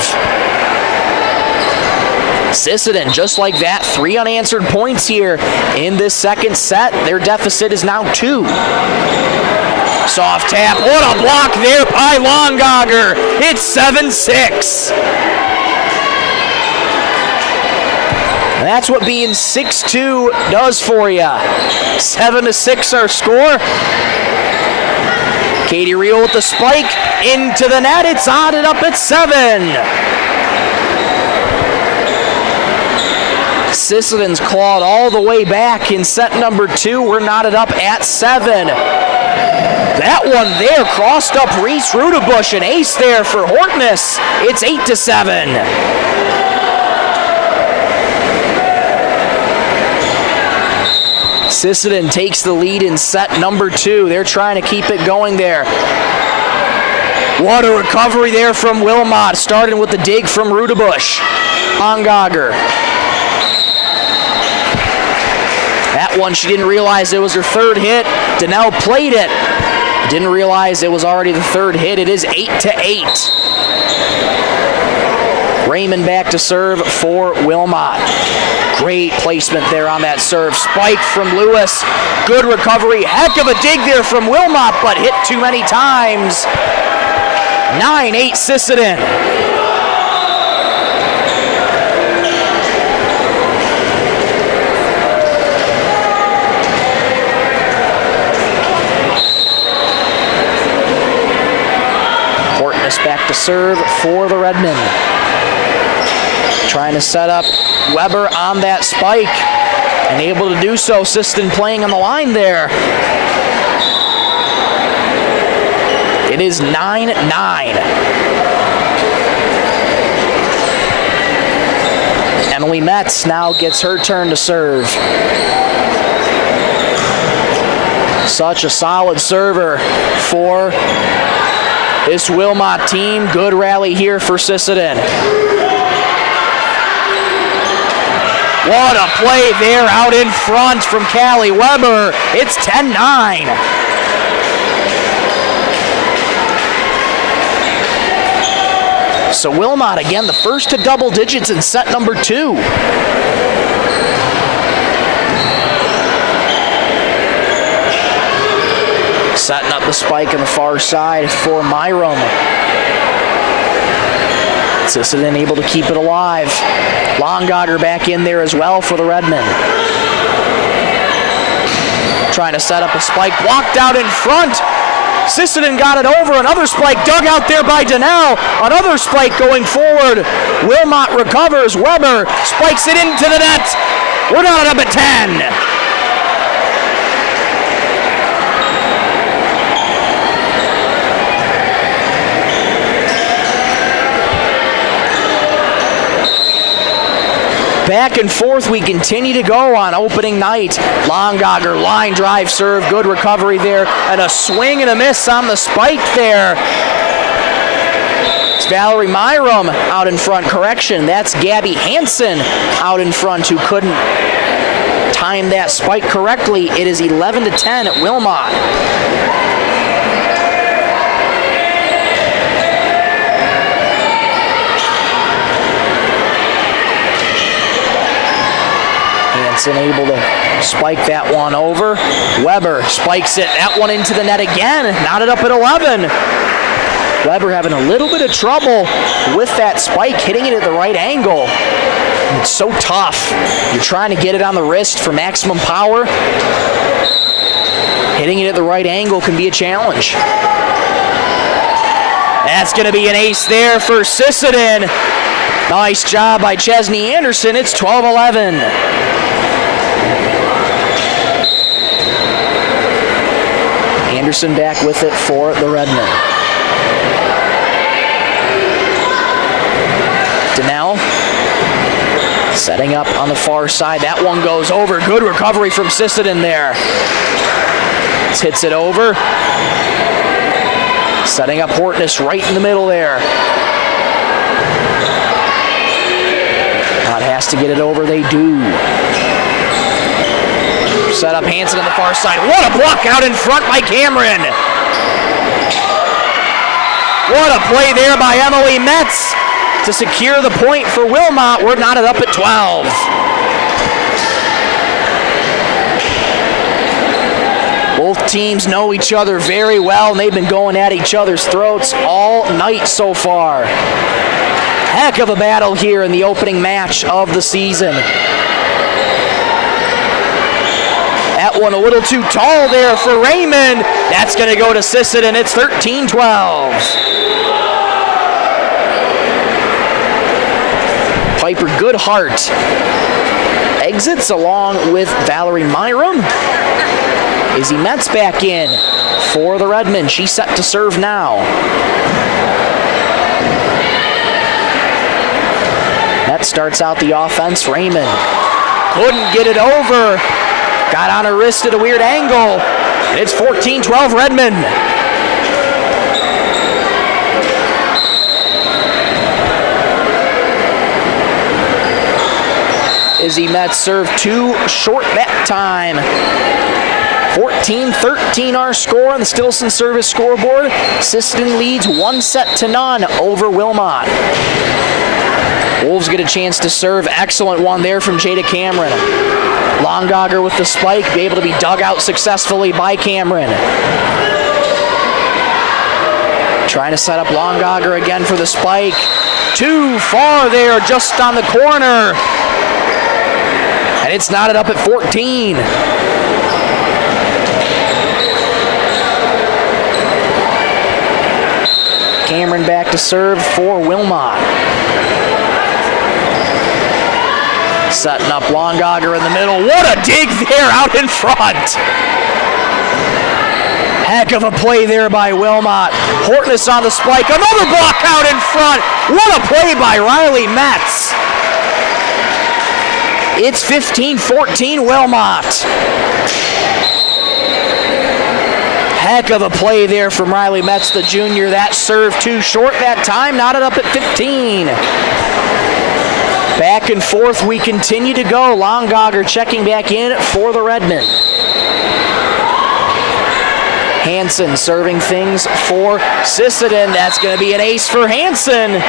Sisseton, just like that, 3 unanswered points here in this second set. Their deficit is now 2. Soft tap. What a block there by Longogger. It's 7-6. And that's what being 6'2" does for you. 7-6 our score. Katie Reel with the spike into the net. It's odded up at 7. Sisseton's clawed all the way back in set number 2. We're knotted up at 7. That one there crossed up Reese Rudebush, an ace there for Hortness. It's 8-7. Sisseton takes the lead in set number 2. They're trying to keep it going there. What a recovery there from Wilmot, starting with the dig from Rudebush. Longogger. That one, she didn't realize it was her 3rd hit. Donnell played it. Didn't realize it was already the 3rd hit. It is 8-8. Raymond back to serve for Wilmot. Great placement there on that serve. Spike from Lewis. Good recovery. Heck of a dig there from Wilmot, but hit too many times. 9-8 Sisseton. Hortness back to serve for the Redmen. Trying to set up Weber on that spike, and able to do so. Sisseton playing on the line there. It is 9-9. Emily Metz now gets her turn to serve. Such a solid server for this Wilmot team. Good rally here for Sisseton. What a play there out in front from Callie Weber. It's 10-9. So Wilmot again, the first to double digits in set number 2. Setting up the spike on the far side for Myram. Sisseton able to keep it alive. Longogger back in there as well for the Redmen. Trying to set up a spike, blocked out in front. Sisseton got it over. Another spike dug out there by Donnell. Another spike going forward. Wilmot recovers. Weber spikes it into the net. We're not up at 10. Back and forth we continue to go on opening night. Longogger, line drive serve, good recovery there, and a swing and a miss on the spike there. It's Valerie Myram out in front. Correction, that's Gabby Hansen out in front who couldn't time that spike correctly. It is 11-10 at Wilmot. Able to spike that one over. Weber spikes it, that one into the net again, knotted up at 11. Weber having a little bit of trouble with that spike, hitting it at the right angle. It's so tough. You're trying to get it on the wrist for maximum power. Hitting it at the right angle can be a challenge. That's going to be an ace there for Sisseton. Nice job by Chesney Anderson. It's 12-11. Anderson back with it for the Redmen. Donnell setting up on the far side. That one goes over. Good recovery from Sisseton there. Hits it over. Setting up Hortness right in the middle there. Not has to get it over. They do. Set up Hansen on the far side. What a block out in front by Cameron. What a play there by Emily Metz to secure the point for Wilmot. We're knotted up at 12. Both teams know each other very well, and they've been going at each other's throats all night so far. Heck of a battle here in the opening match of the season. That one a little too tall there for Raymond. That's going to go to Sisseton. It's 13-12. Piper Goodhart exits along with Valerie Myram. Izzy Metz back in for the Redmen. She's set to serve now. Metz starts out the offense. Raymond couldn't get it over. Got on her wrist at a weird angle. It's 14-12 Redmond. Izzy Metz served too short that time. 14-13 our score on the Stillson service scoreboard. Sisseton leads 1-0 over Wilmot. Wolves get a chance to serve. Excellent one there from Jada Cameron. Longogger with the spike, be able to be dug out successfully by Cameron. Trying to set up Longogger again for the spike. Too far there, just on the corner. And it's knotted up at 14. Cameron back to serve for Wilmot. Setting up Longogger in the middle. What a dig there out in front. Heck of a play there by Wilmot. Hortness on the spike. Another block out in front. What a play by Riley Metz. It's 15-14 Wilmot. Heck of a play there from Riley Metz, the junior. That serve too short that time. Knotted up at 15. Back and forth we continue to go. Longogger checking back in for the Redmen. Hansen serving things for Sisseton. That's going to be an ace for Hansen.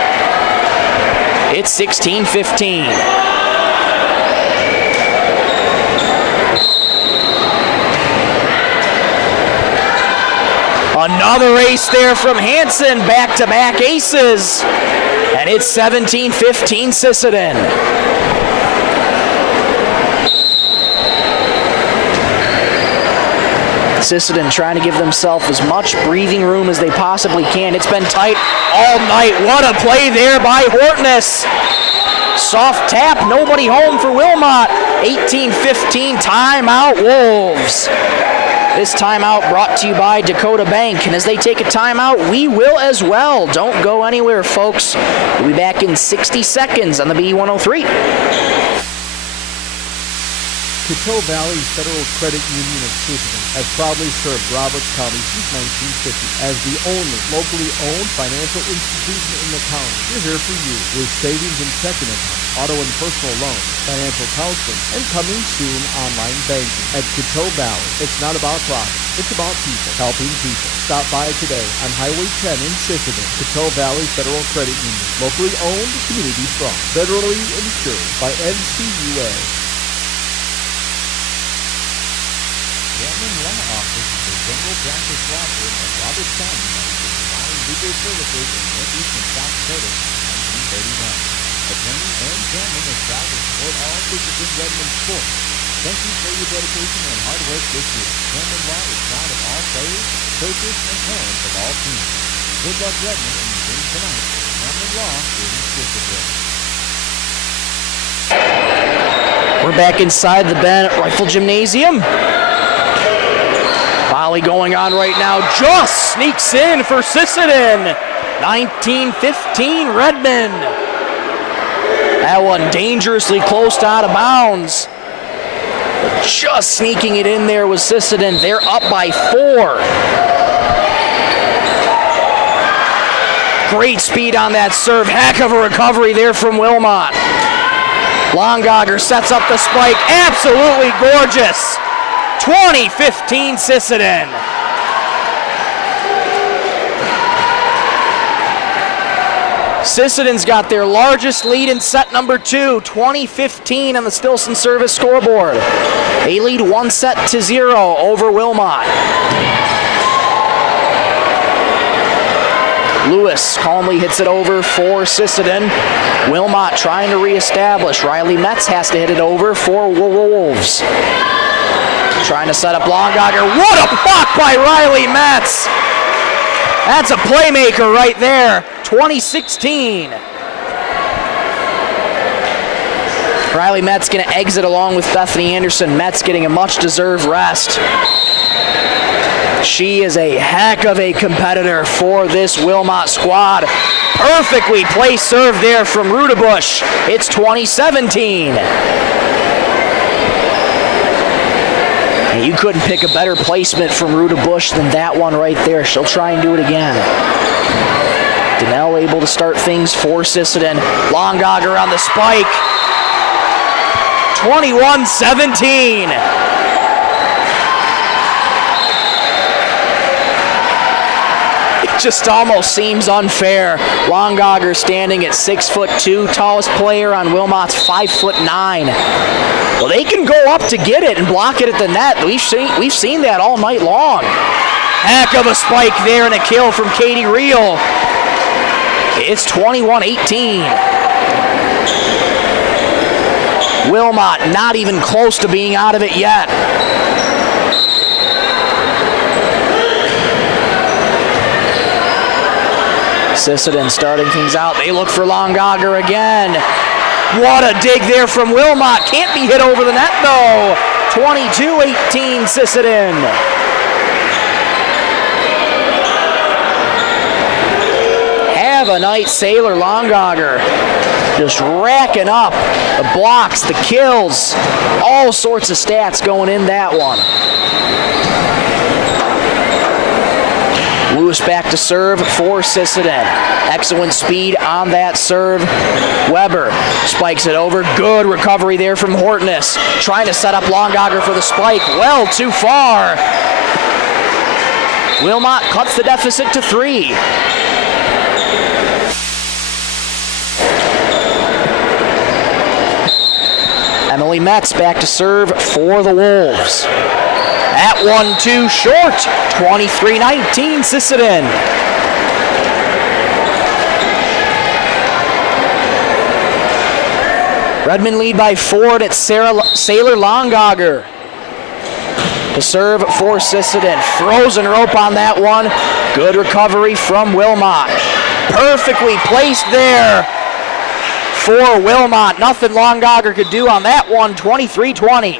It's 16-15. Another ace there from Hansen. Back-to-back aces. And it's 17-15 Sisseton. Sisseton trying to give themselves as much breathing room as they possibly can. It's been tight all night. What a play there by Hortness. Soft tap, nobody home for Wilmot. 18-15, timeout Wolves. This timeout brought to you by Dakota Bank. And as they take a timeout, we will as well. Don't go anywhere, folks. We'll be back in 60 seconds on the B103. Coteau Valley Federal Credit Union of Sisseton has proudly served Roberts County since 1950 as the only locally owned financial institution in the county. We're here for you with savings and checking accounts, auto and personal loans, financial counseling, and coming soon online banking. At Coteau Valley, it's not about profit, it's about people, helping people. Stop by today on Highway 10 in Sisseton. Coteau Valley Federal Credit Union, locally owned, community strong, federally insured by NCUA. Law Office is a general practice law firm of Roberts County that has provided legal services in Northeast and South Dakota since 1931. Attorney Aaron Cameron is proud to support all Sisseton Redmond sports. Thank you for your dedication and hard work this year. Cameron Law is proud of all players, coaches, and parents of all teams. Good luck Redmond in the game tonight. Cameron Law in Sisseton. We're back inside the Bennett Rifle Gymnasium. Volley going on right now, just sneaks in for Sisseton. 19-15 Redmond. That one dangerously close to out of bounds. Just sneaking it in there was Sisseton. They're up by 4. Great speed on that serve. Heck of a recovery there from Wilmot. Longogger sets up the spike. Absolutely gorgeous. 20-15 Sisseton. Sisseton's got their largest lead in set number 2, 20-15 on the Stilson Service scoreboard. They lead 1-0 over Wilmot. Lewis calmly hits it over for Sisseton. Wilmot trying to reestablish. Riley Metz has to hit it over for Wolves. Trying to set up Longogger. What a block by Riley Metz! That's a playmaker right there. 20-16. Riley Metz going to exit along with Bethany Anderson. Metz getting a much-deserved rest. She is a heck of a competitor for this Wilmot squad. Perfectly placed serve there from Rudebush. It's 20-17. You couldn't pick a better placement from Rudebush than that one right there. She'll try and do it again. Donnell able to start things for Sisseton. Longogger on the spike. 21-17. It just almost seems unfair. Longogger standing at 6'2", tallest player on Wilmot's 5'9". Well, they can go up to get it and block it at the net. We've seen that all night long. Heck of a spike there and a kill from Katie Reel. It's 21-18. Wilmot not even close to being out of it yet. Sisseton starting things out. They look for Longogger again. What a dig there from Wilmot. Can't be hit over the net, though. 22-18 Sisseton. Have a night, Sailor Longogger. Just racking up the blocks, the kills, all sorts of stats going in that one. Lewis back to serve for Sisseton. Excellent speed on that serve. Weber spikes it over. Good recovery there from Hortness. Trying to set up Longogger for the spike. Well, too far. Wilmot cuts the deficit to 3. Emily Metz back to serve for the Wolves. That one too short. 23-19 Sisseton. Redmond lead by 4 at Sailor Longogger. To serve for Sisseton. Frozen rope on that one. Good recovery from Wilmot. Perfectly placed there for Wilmot. Nothing Longogger could do on that one. 23-20.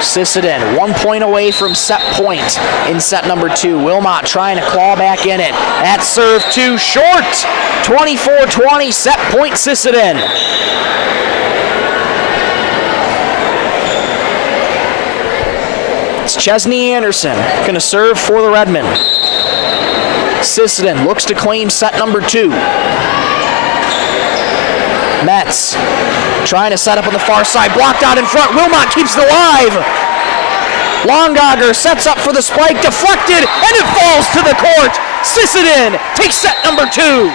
Sisseton 1 point away from set point in set number 2. Wilmot trying to claw back in it. That serve too short. 24-20, set point Sisseton. It's Chesney Anderson going to serve for the Redmen. Sisseton looks to claim set number 2. Metz trying to set up on the far side, blocked out in front. Wilmot keeps it alive. Longogger sets up for the spike, deflected, and it falls to the court. Sisseton takes set number 2.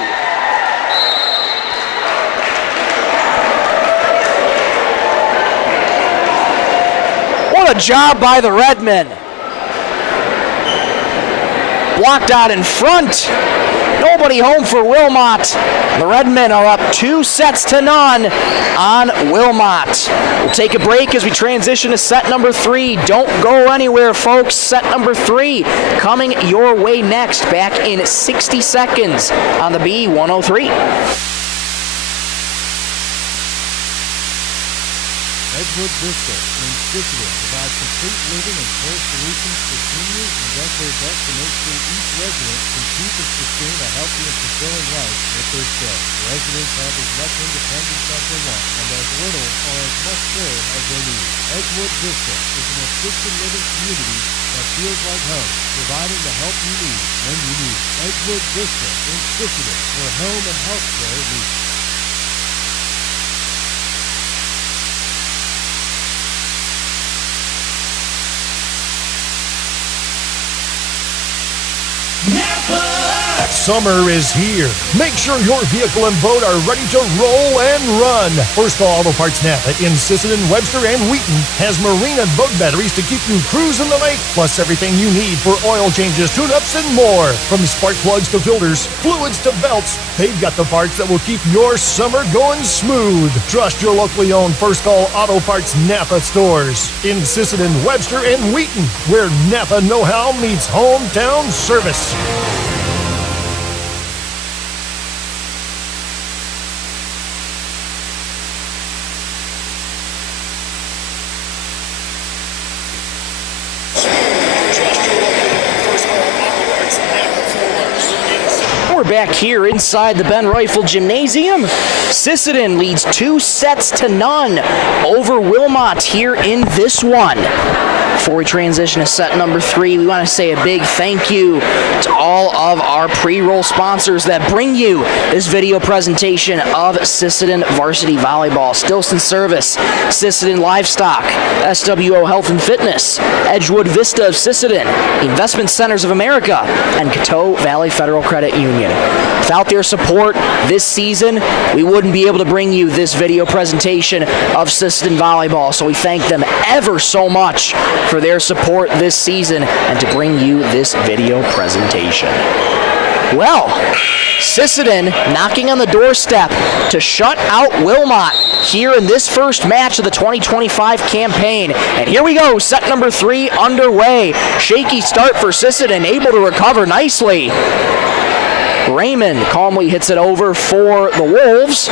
What a job by the Redmen. Blocked out in front. Nobody home for Wilmot. The Redmen are up 2-0 on Wilmot. We'll take a break as we transition to set number 3. Don't go anywhere, folks. Set number 3 coming your way next. Back in 60 seconds on the B103. Edgewood Vista in Sisseton provides complete living and care solutions for seniors and does their best to make sure each resident can keep and sustain a healthy and fulfilling life with their stay. Residents have as much independence as they want and as little or as much care as they need. Edgewood Vista is an assisted living community that feels like home, providing the help you need when you need it. Edgewood Vista in Sisseton, where home and health care meet. Summer is here. Make sure your vehicle and boat are ready to roll and run. First Auto Parts Napa in Sisseton, Webster, and Wheaton has marine and boat batteries to keep you cruising the lake, plus everything you need for oil changes, tune-ups, and more. From spark plugs to filters, fluids to belts, they've got the parts that will keep your summer going smooth. Trust your locally owned First Call Auto Parts Napa stores in Sisseton, Webster, and Wheaton, where Napa know-how meets hometown service. Back here inside the Ben Rifle Gymnasium, Sisseton leads 2-0 over Wilmot here in this one. Before we transition to set number 3, we want to say a big thank you to all of our pre-roll sponsors that bring you this video presentation of Sisseton Varsity Volleyball. Stilson Service, Sisseton Livestock, SWO Health and Fitness, Edgewood Vista of Sisseton, Investment Centers of America, and Coteau Valley Federal Credit Union. Without their support this season, we wouldn't be able to bring you this video presentation of Sisseton Volleyball, so we thank them ever so much for their support this season and to bring you this video presentation. Well, Sisseton knocking on the doorstep to shut out Wilmot here in this first match of the 2025 campaign. And here we go, set number 3 underway. Shaky start for Sisseton, able to recover nicely. Raymond calmly hits it over for the Wolves.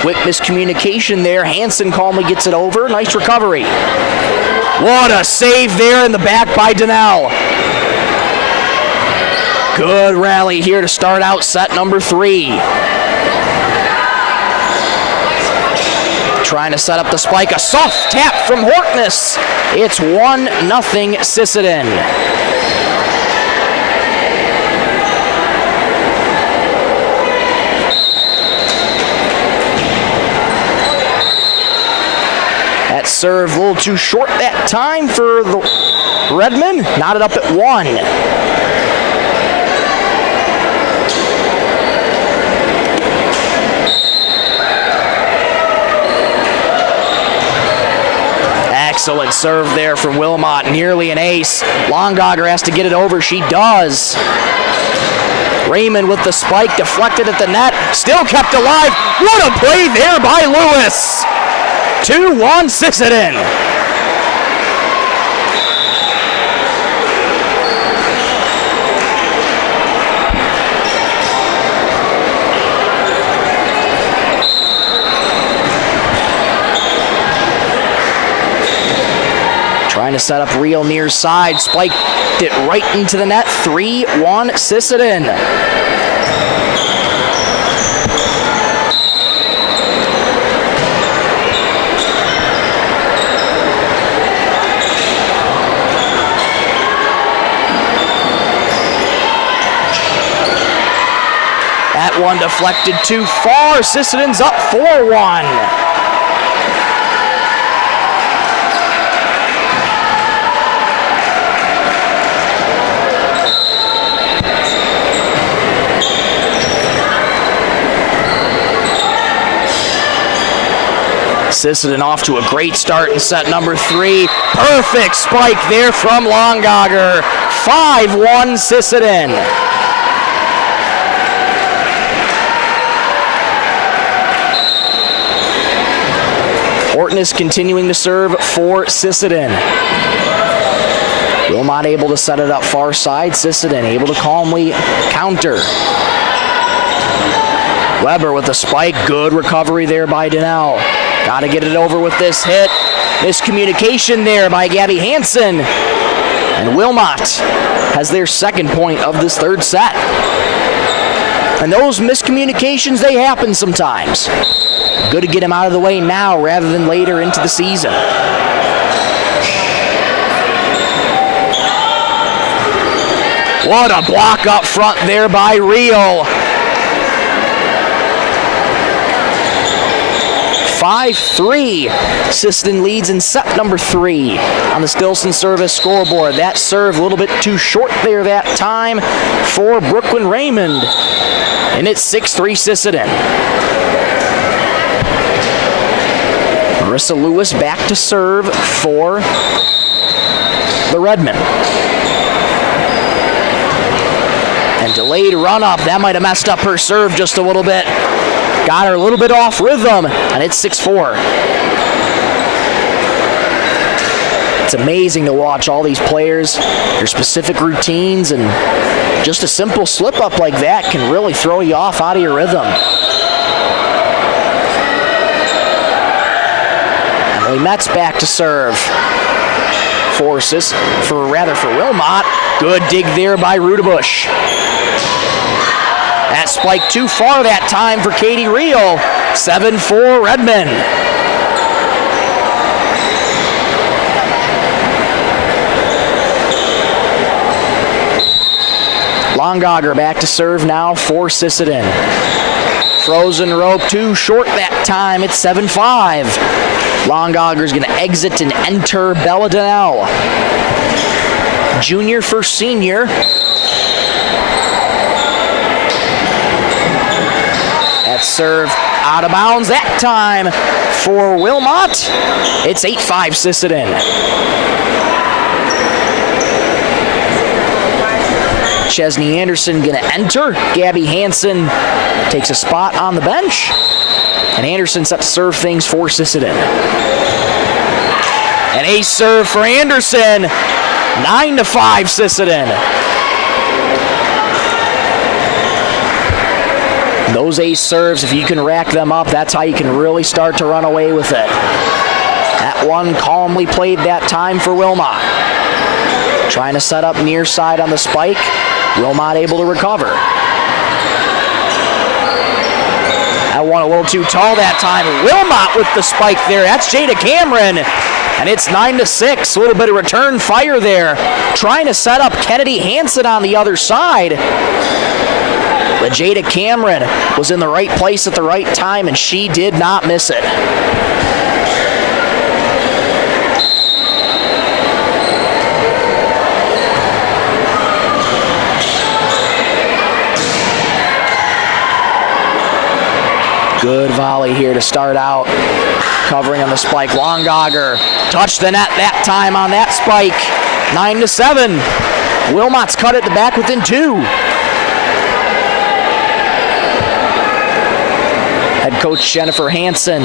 Quick miscommunication there. Hansen calmly gets it over. Nice recovery. What a save there in the back by Donnell. Good rally here to start out set number 3. Trying to set up the spike. A soft tap from Hortness. It's 1-0 Sisseton. Serve a little too short that time for the Redmen. Knotted up at 1. Excellent serve there from Wilmot. Nearly an ace. Longogger has to get it over. She does. Raymond with the spike, deflected at the net, still kept alive. What a play there by Lewis. 2-1 Sisseton. Trying to set up real near side, spiked it right into the net. 3-1 Sisseton. That one deflected too far. Sisseton's up 4-1. Sisseton off to a great start in set number 3. Perfect spike there from Longauger. 5-1 Sisseton. Horton is continuing to serve for Sisseton. Wilmot able to set it up far side. Sisseton able to calmly counter. Weber with the spike. Good recovery there by Donnell. Got to get it over with this hit. Miscommunication there by Gabby Hansen. And Wilmot has their second point of this third set. And those miscommunications, they happen sometimes. Good to get him out of the way now rather than later into the season. What a block up front there by Rio. 5-3. Sisseton leads in set number 3 on the Stilson service scoreboard. That serve a little bit too short there that time for Brooklyn Raymond. And it's 6-3 Sisseton. Marissa Lewis back to serve for the Redmen. And delayed run up. That might have messed up her serve just a little bit. Got her a little bit off rhythm, and it's 6-4. It's amazing to watch all these players, their specific routines, and just a simple slip-up like that can really throw you off out of your rhythm. Emily Metz back to serve for Wilmot. Good dig there by Rudebush. That spike too far that time for Katie Reel. 7-4 Redmen. Longauger back to serve now for Sisseton. Frozen rope too short that time. It's 7-5. Longauger's going to exit and enter Bella Donnell. Junior for senior. Serve out of bounds that time for Wilmot. It's 8-5 Sisseton. Chesney Anderson going to enter. Gabby Hansen takes a spot on the bench. And Anderson set to serve things for Sisseton. An ace serve for Anderson. 9-5 Sisseton. Those ace serves, if you can rack them up, that's how you can really start to run away with it. That one calmly played that time for Wilmot. Trying to set up near side on the spike. Wilmot able to recover. That one a little too tall that time. Wilmot with the spike there. That's Jada Cameron. And it's 9-6. A little bit of return fire there. Trying to set up Kennedy Hansen on the other side. But Jada Cameron was in the right place at the right time, and she did not miss it. Good volley here to start out. Covering on the spike. Longauger touched the net that time on that spike. 9-7. Wilmot's cut it back within 2. Head coach Jennifer Hansen,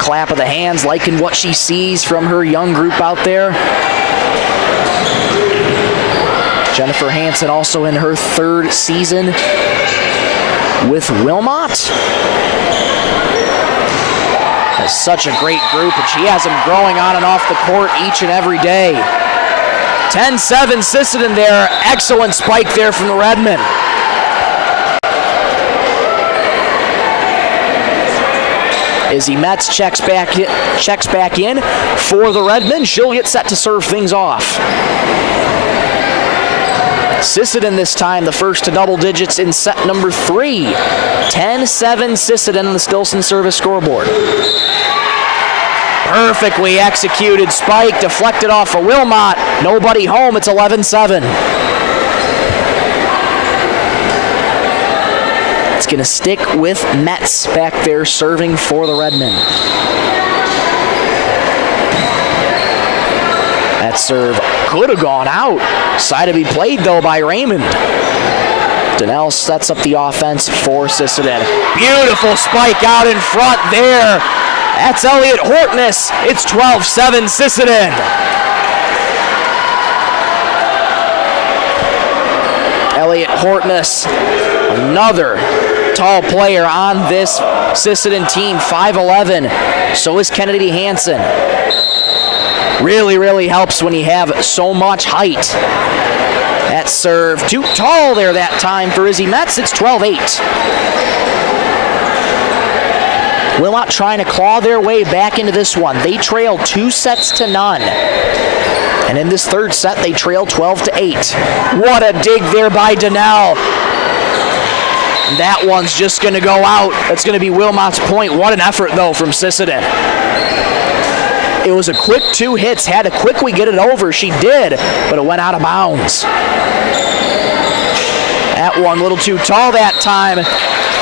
clap of the hands, liking what she sees from her young group out there. Jennifer Hansen also in her third season with Wilmot. Has such a great group, and she has them growing on and off the court each and every day. 10-7 Sisseton there. Excellent spike there from the Redmen. Izzy Metz checks back in for the Redmen. She'll get set to serve things off. Sisseton this time, the first to double digits in set number 3. 10-7 Sisseton on the Stilson service scoreboard. Perfectly executed spike, deflected off of Wilmot. Nobody home, it's 11-7. It's going to stick with Metz back there serving for the Redmen. That serve could have gone out. Side to be played, though, by Raymond. Donnell sets up the offense for Sisseton. Beautiful spike out in front there. That's Elliot Hortness. It's 12-7 Sisseton. Elliot Hortness, another tall player on this Sisseton team, 5'11". So is Kennedy Hansen. Really, really helps when you have so much height. That serve too tall there that time for Izzy Metz. It's 12-8. Wilmot trying to claw their way back into this one. They trail 2-0. And in this third set, they trail 12-8. What a dig there by Donnell. That one's just going to go out. That's going to be Wilmot's point. What an effort, though, from Sisseton. It was a quick 2 hits. Had to quickly get it over. She did, but it went out of bounds. That one a little too tall that time.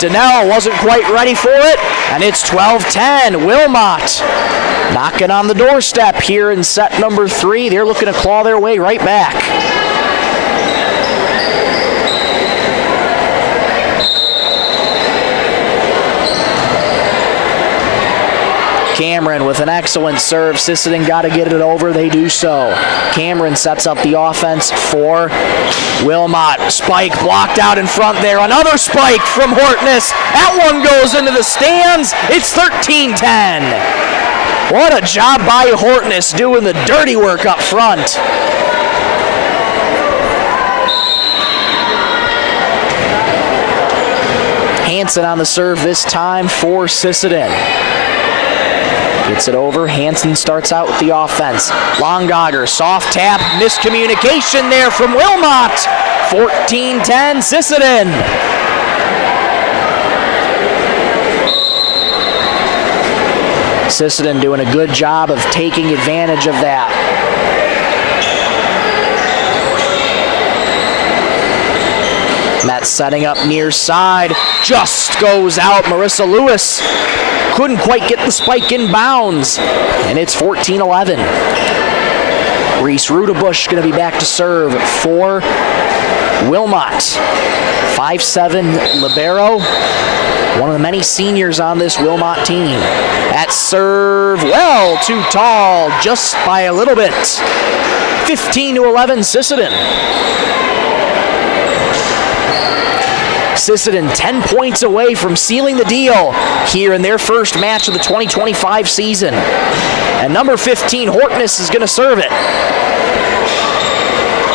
Donnell wasn't quite ready for it, and it's 12-10. Wilmot knocking on the doorstep here in set number 3. They're looking to claw their way right back. Cameron with an excellent serve. Sisseton got to get it over. They do so. Cameron sets up the offense for Wilmot. Spike blocked out in front there. Another spike from Hortness. That one goes into the stands. It's 13-10. What a job by Hortness doing the dirty work up front. Hansen on the serve this time for Sisseton. Gets it over. Hansen starts out with the offense. Longogger, soft tap, miscommunication there from Wilmot. 14-10 Sisseton. Sisseton doing a good job of taking advantage of that. Metz setting up near side. Just goes out. Marissa Lewis couldn't quite get the spike in bounds. And it's 14-11. Reese Rudebush going to be back to serve for Wilmot. 5'7" libero. One of the many seniors on this Wilmot team. That serve, well, too tall, just by a little bit. 15-11 Sisseton. Sisseton 10 points away from sealing the deal here in their first match of the 2025 season. And number 15, Hortness, is going to serve it.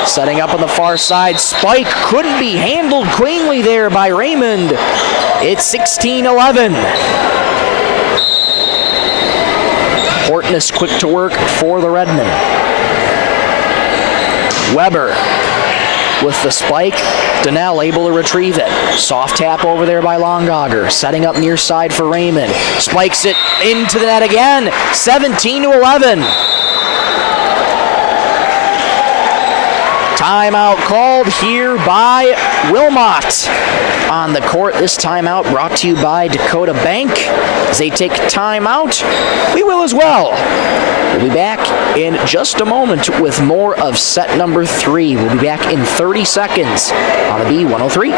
Setting up on the far side, spike couldn't be handled cleanly there by Raymond. It's 16-11. Hortness quick to work for the Redmen. Weber with the spike. Donnell able to retrieve it. Soft tap over there by Longogger. Setting up near side for Raymond. Spikes it into the net again. 17-11. Timeout called here by Wilmot on the court. This timeout brought to you by Dakota Bank. As they take timeout, we will as well. We'll be back in just a moment with more of set number 3. We'll be back in 30 seconds on the B103.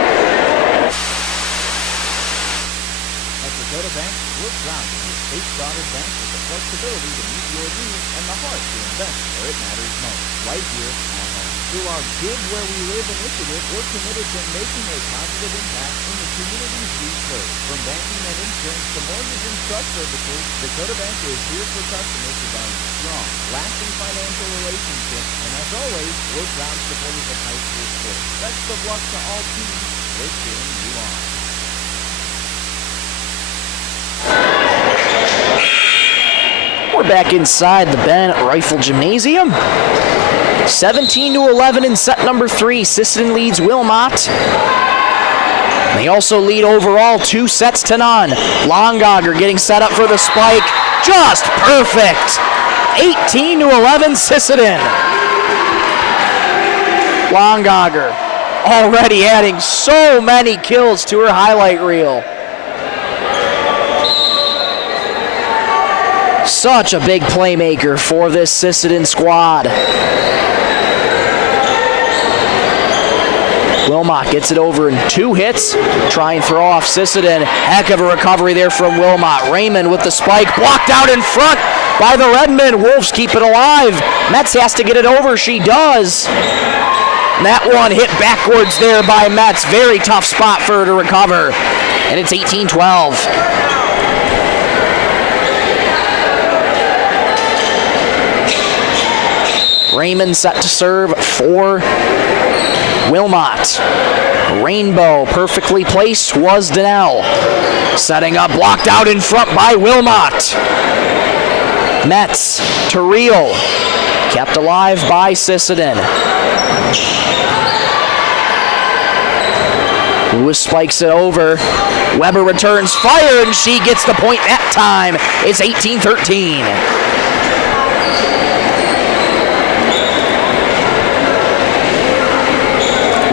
After Dakota Bank works round to be a state-chartered bank with the flexibility to meet your needs and the heart to invest where it matters most, right here at home. Through our Give Where We Live initiative, we're committed to making a positive impact in the communities we serve. From banking and insurance to mortgage and trust services, Dakota Bank is here for customers who value strong, lasting financial relationships, and as always, we're proud supporters of high school sports. Best of luck to all teams. We're cheering you on. We're back inside the Bennett Rifle Gymnasium. 17-11 in set number 3. Sisseton leads Wilmot. They also lead overall 2-0. Longogger getting set up for the spike. Just perfect. 18-11 Sisseton. Longogger already adding so many kills to her highlight reel. Such a big playmaker for this Sisseton squad. Wilmot gets it over in 2 hits. Try and throw off Sisseton. Heck of a recovery there from Wilmot. Raymond with the spike. Blocked out in front by the Redmen. Wolves keep it alive. Metz has to get it over. She does. And that one hit backwards there by Metz. Very tough spot for her to recover. And it's 18-12. Raymond set to serve for Wilmot. Rainbow perfectly placed was Donnell. Setting up, blocked out in front by Wilmot. Metz to Reel. Kept alive by Sisseton. Lewis spikes it over. Weber returns fire and she gets the point that time. It's 18-13.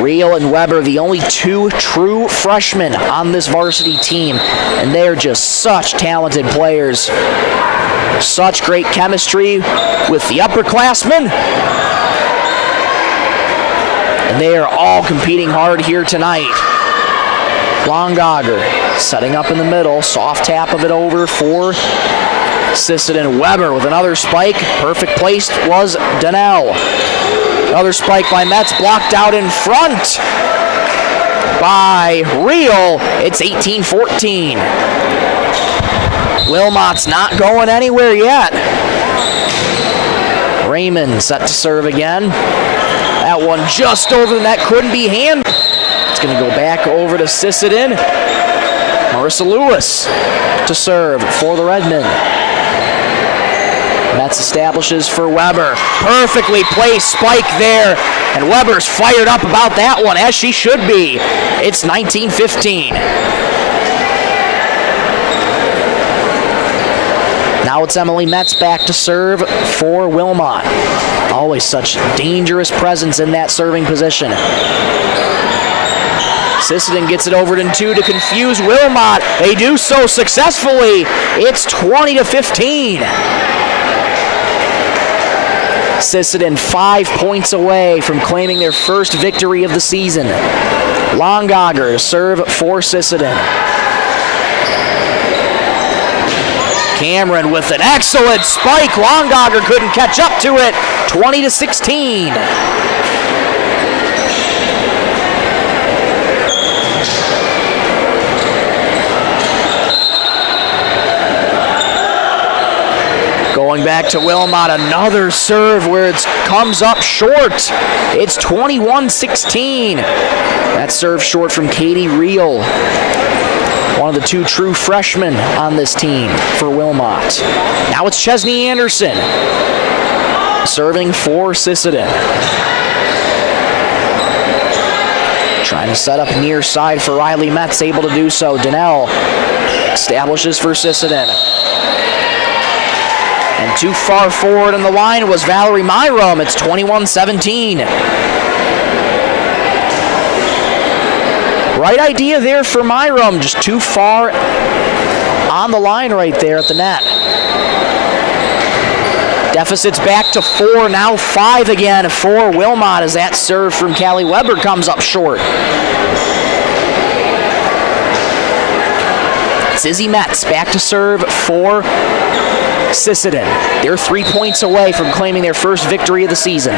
Reel and Weber, the only 2 true freshmen on this varsity team, and they're just such talented players. Such great chemistry with the upperclassmen. And they are all competing hard here tonight. Longogger setting up in the middle, soft tap of it over for Sisseton. Weber with another spike, perfect place was Donnell. Another spike by Metz, blocked out in front by Reel. It's 18-14. Wilmot's not going anywhere yet. Raymond set to serve again. That one just over the net, couldn't be handled. It's going to go back over to Sisseton. Marissa Lewis to serve for the Redmen. Metz establishes for Weber. Perfectly placed spike there. And Weber's fired up about that one, as she should be. It's 19-15. Now it's Emily Metz back to serve for Wilmot. Always such dangerous presence in that serving position. Sisseton gets it over in 2 to confuse Wilmot. They do so successfully. It's 20-15. Sisseton 5 points away from claiming their first victory of the season. Longogger serve for Sisseton. Cameron with an excellent spike. Longogger couldn't catch up to it. 20-16. Going back to Wilmot, another serve where it comes up short. It's 21-16. That serve short from Katie Reel, one of the 2 true freshmen on this team for Wilmot. Now it's Chesney Anderson serving for Sisseton. Trying to set up near side for Riley Metz, able to do so. Donnell establishes for Sisseton. And too far forward on the line was Valerie Myrum. It's 21-17. Right idea there for Myrum, just too far on the line right there at the net. Deficit's back to 4, now 5 again for Wilmot as that serve from Callie Weber comes up short. It's Izzy Metz back to serve for Sisseton. They're 3 points away from claiming their first victory of the season.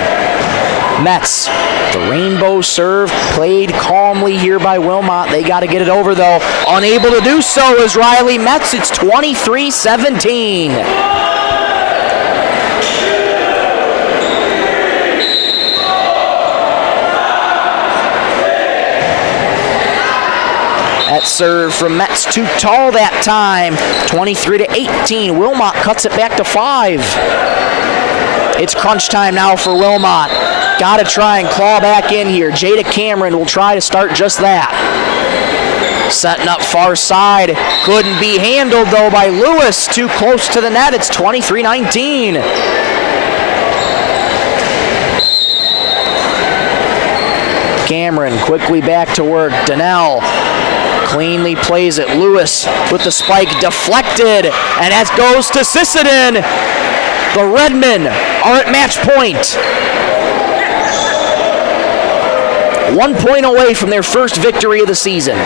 Metz, the rainbow serve, played calmly here by Wilmot. They got to get it over, though. Unable to do so is Riley Metz. It's 23-17. That serve from Metz too tall that time. 23-18. Wilmot cuts it back to 5. It's crunch time now for Wilmot. Got to try and claw back in here. Jada Cameron will try to start just that. Setting up far side. Couldn't be handled, though, by Lewis. Too close to the net. It's 23-19. Cameron quickly back to work. Donnell cleanly plays it. Lewis with the spike deflected. And that goes to Sisseton. The Redmen are at match point. 1 point away from their first victory of the season.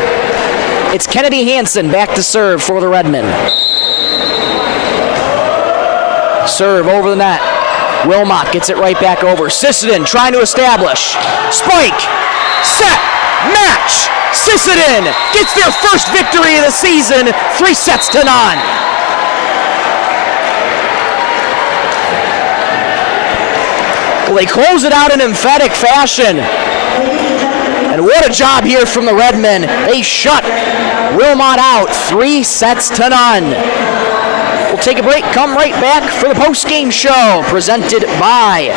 It's Kennedy Hansen back to serve for the Redmen. Serve over the net. Wilmot gets it right back over. Sisseton trying to establish. Spike. Set. Match. Sisseton gets their first victory of the season. 3-0. Well, they close it out in emphatic fashion. And what a job here from the Redmen. They shut Wilmot out 3-0. We'll take a break, come right back for the post-game show presented by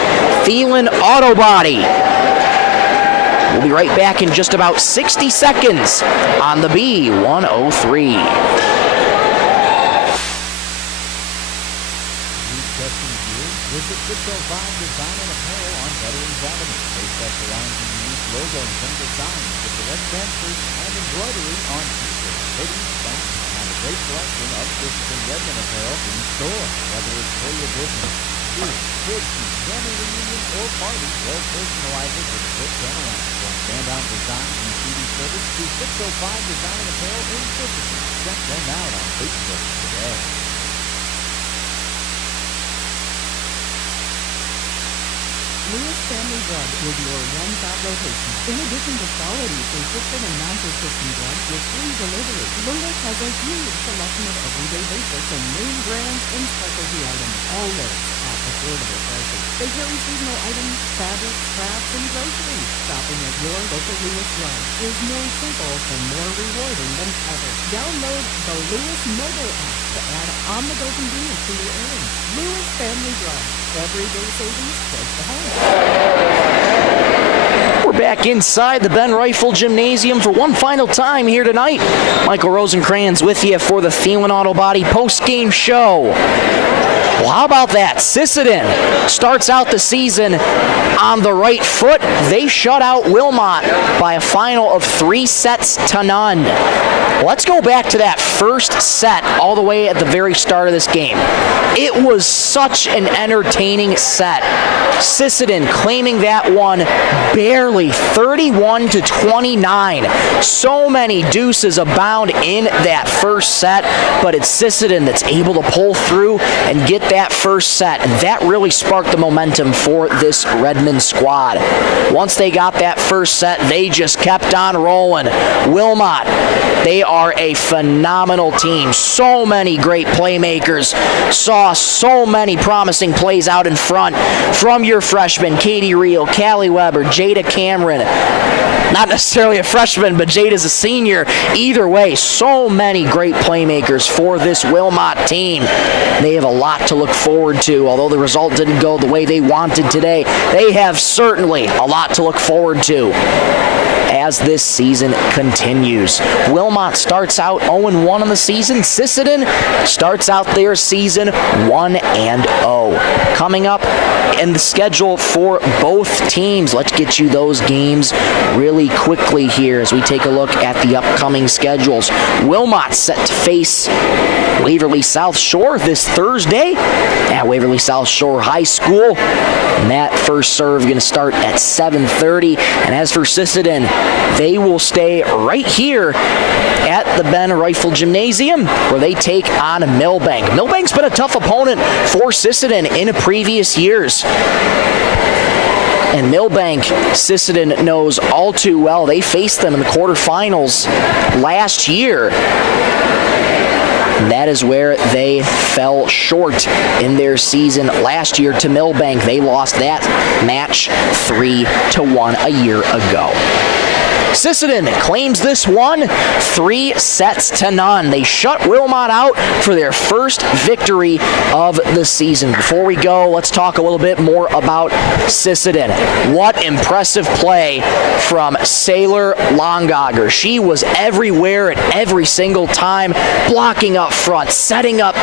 Thielen Auto Body. We'll be right back in just about 60 seconds on the B103. Visit 605 Design and Apparel on Veterans Avenue. They specialize in unique logo and print designs with direct transfers and embroidery on t-shirts, hoodies, pants, and have a great selection of Sisseton Redmond apparel in store. Whether it's for your business, school, kids, family reunion, or party, they'll personalize it with a quick turnaround. From standout designs and CD service to 605 Design and Apparel in Sisseton. Check them out on Facebook today. Lewis Family Drug is your one-stop location. In addition to quality, consistent and non-prescription drugs with free delivery, Lewis has a huge selection of everyday basics and name brands and specialty items, all lists at affordable prices. They carry seasonal items, fabrics, crafts, and groceries. Shopping at your local Lewis Drug is more simple and more rewarding than ever. Download the Lewis mobile app to add on-the-go convenience to your errands. Lewis Family Drug. Everyday savings close to home. We're back inside the Ben Rifle Gymnasium for one final time here tonight. Michael Rosencrans with you for the Thielen Auto Body post-game show. Well, how about that? Sisseton starts out the season on the right foot. They shut out Wilmot by a final of 3-0. Let's go back to that first set all the way at the very start of this game. It was such an entertaining set. Sisseton claiming that one barely, 31-29. So many deuces abound in that first set, but it's Sisseton that's able to pull through and get that first set, and that really sparked the momentum for this Redmond squad. Once they got that first set, they just kept on rolling. Wilmot, they are a phenomenal team. So many great playmakers. Saw so many promising plays out in front from your freshmen, Katie Reel, Callie Weber, Jada Cameron. Not necessarily a freshman, but Jada's a senior. Either way, so many great playmakers for this Wilmot team. They have a lot to look forward to. Although the result didn't go the way they wanted today, they have certainly a lot to look forward to as this season continues. Wilmot starts out 0-1 on the season. Sisseton starts out their season 1-0. Coming up in the schedule for both teams, let's get you those games really quickly here as we take a look at the upcoming schedules. Wilmot set to face Waverly South Shore this Thursday at Waverly South Shore High School. And that first serve going to start at 7:30. And as for Sisseton, they will stay right here at the Ben Rifle Gymnasium where they take on Millbank. Millbank's been a tough opponent for Sisseton in previous years. And Millbank, Sisseton knows all too well. They faced them in the quarterfinals last year. And that is where they fell short in their season last year to Millbank. They lost that match 3-1 a year ago. Sisseton claims this one 3-0. They shut Wilmot out for their first victory of the season. Before we go, let's talk a little bit more about Sisseton. What impressive play from Sailor Longauger. She was everywhere at every single time, blocking up front, setting up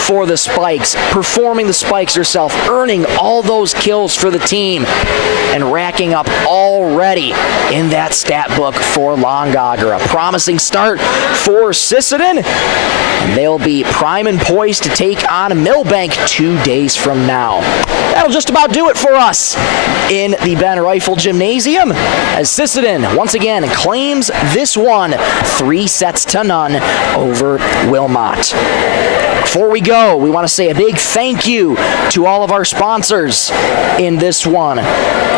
for the spikes, performing the spikes herself, earning all those kills for the team, and racking up already in that stat book for Longauger. A promising start for Sisseton, and they'll be prime and poised to take on Millbank 2 days from now. That'll just about do it for us in the Ben Rifle Gymnasium, as Sisseton once again claims this one 3-0 over Wilmot. Before we go, we want to say a big thank you to all of our sponsors in this one.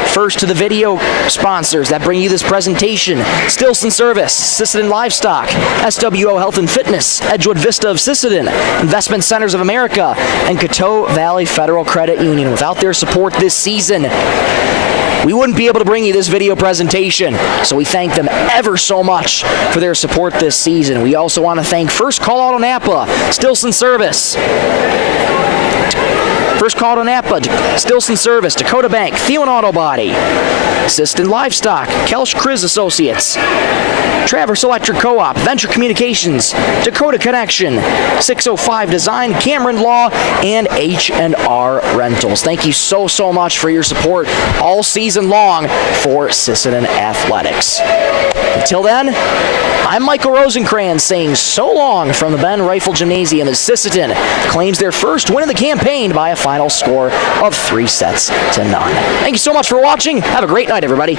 First to the video sponsors that bring you this presentation: Stilson Service, Sisseton Livestock, SWO Health and Fitness, Edgewood Vista of Sisseton, Investment Centers of America, and Coteau Valley Federal Credit Union. Without their support this season, we wouldn't be able to bring you this video presentation, so we thank them ever so much for their support this season. We also want to thank First Call Auto Napa, Stilson Service, First Call Auto Napa, Stilson Service, Dakota Bank, Thielen Auto Body, Sisseton Livestock, Kelsch Kriz Associates, Traverse Electric Co-op, Venture Communications, Dakota Connection, 605 Design, Cameron Law, and H&R Rentals. Thank you so much for your support all season long for Sisseton Athletics. Until then, I'm Michael Rosencrans saying so long from the Ben Rifle Gymnasium as Sisseton claims their first win of the campaign by a final score of 3-0. Thank you so much for watching. Have a great night, everybody.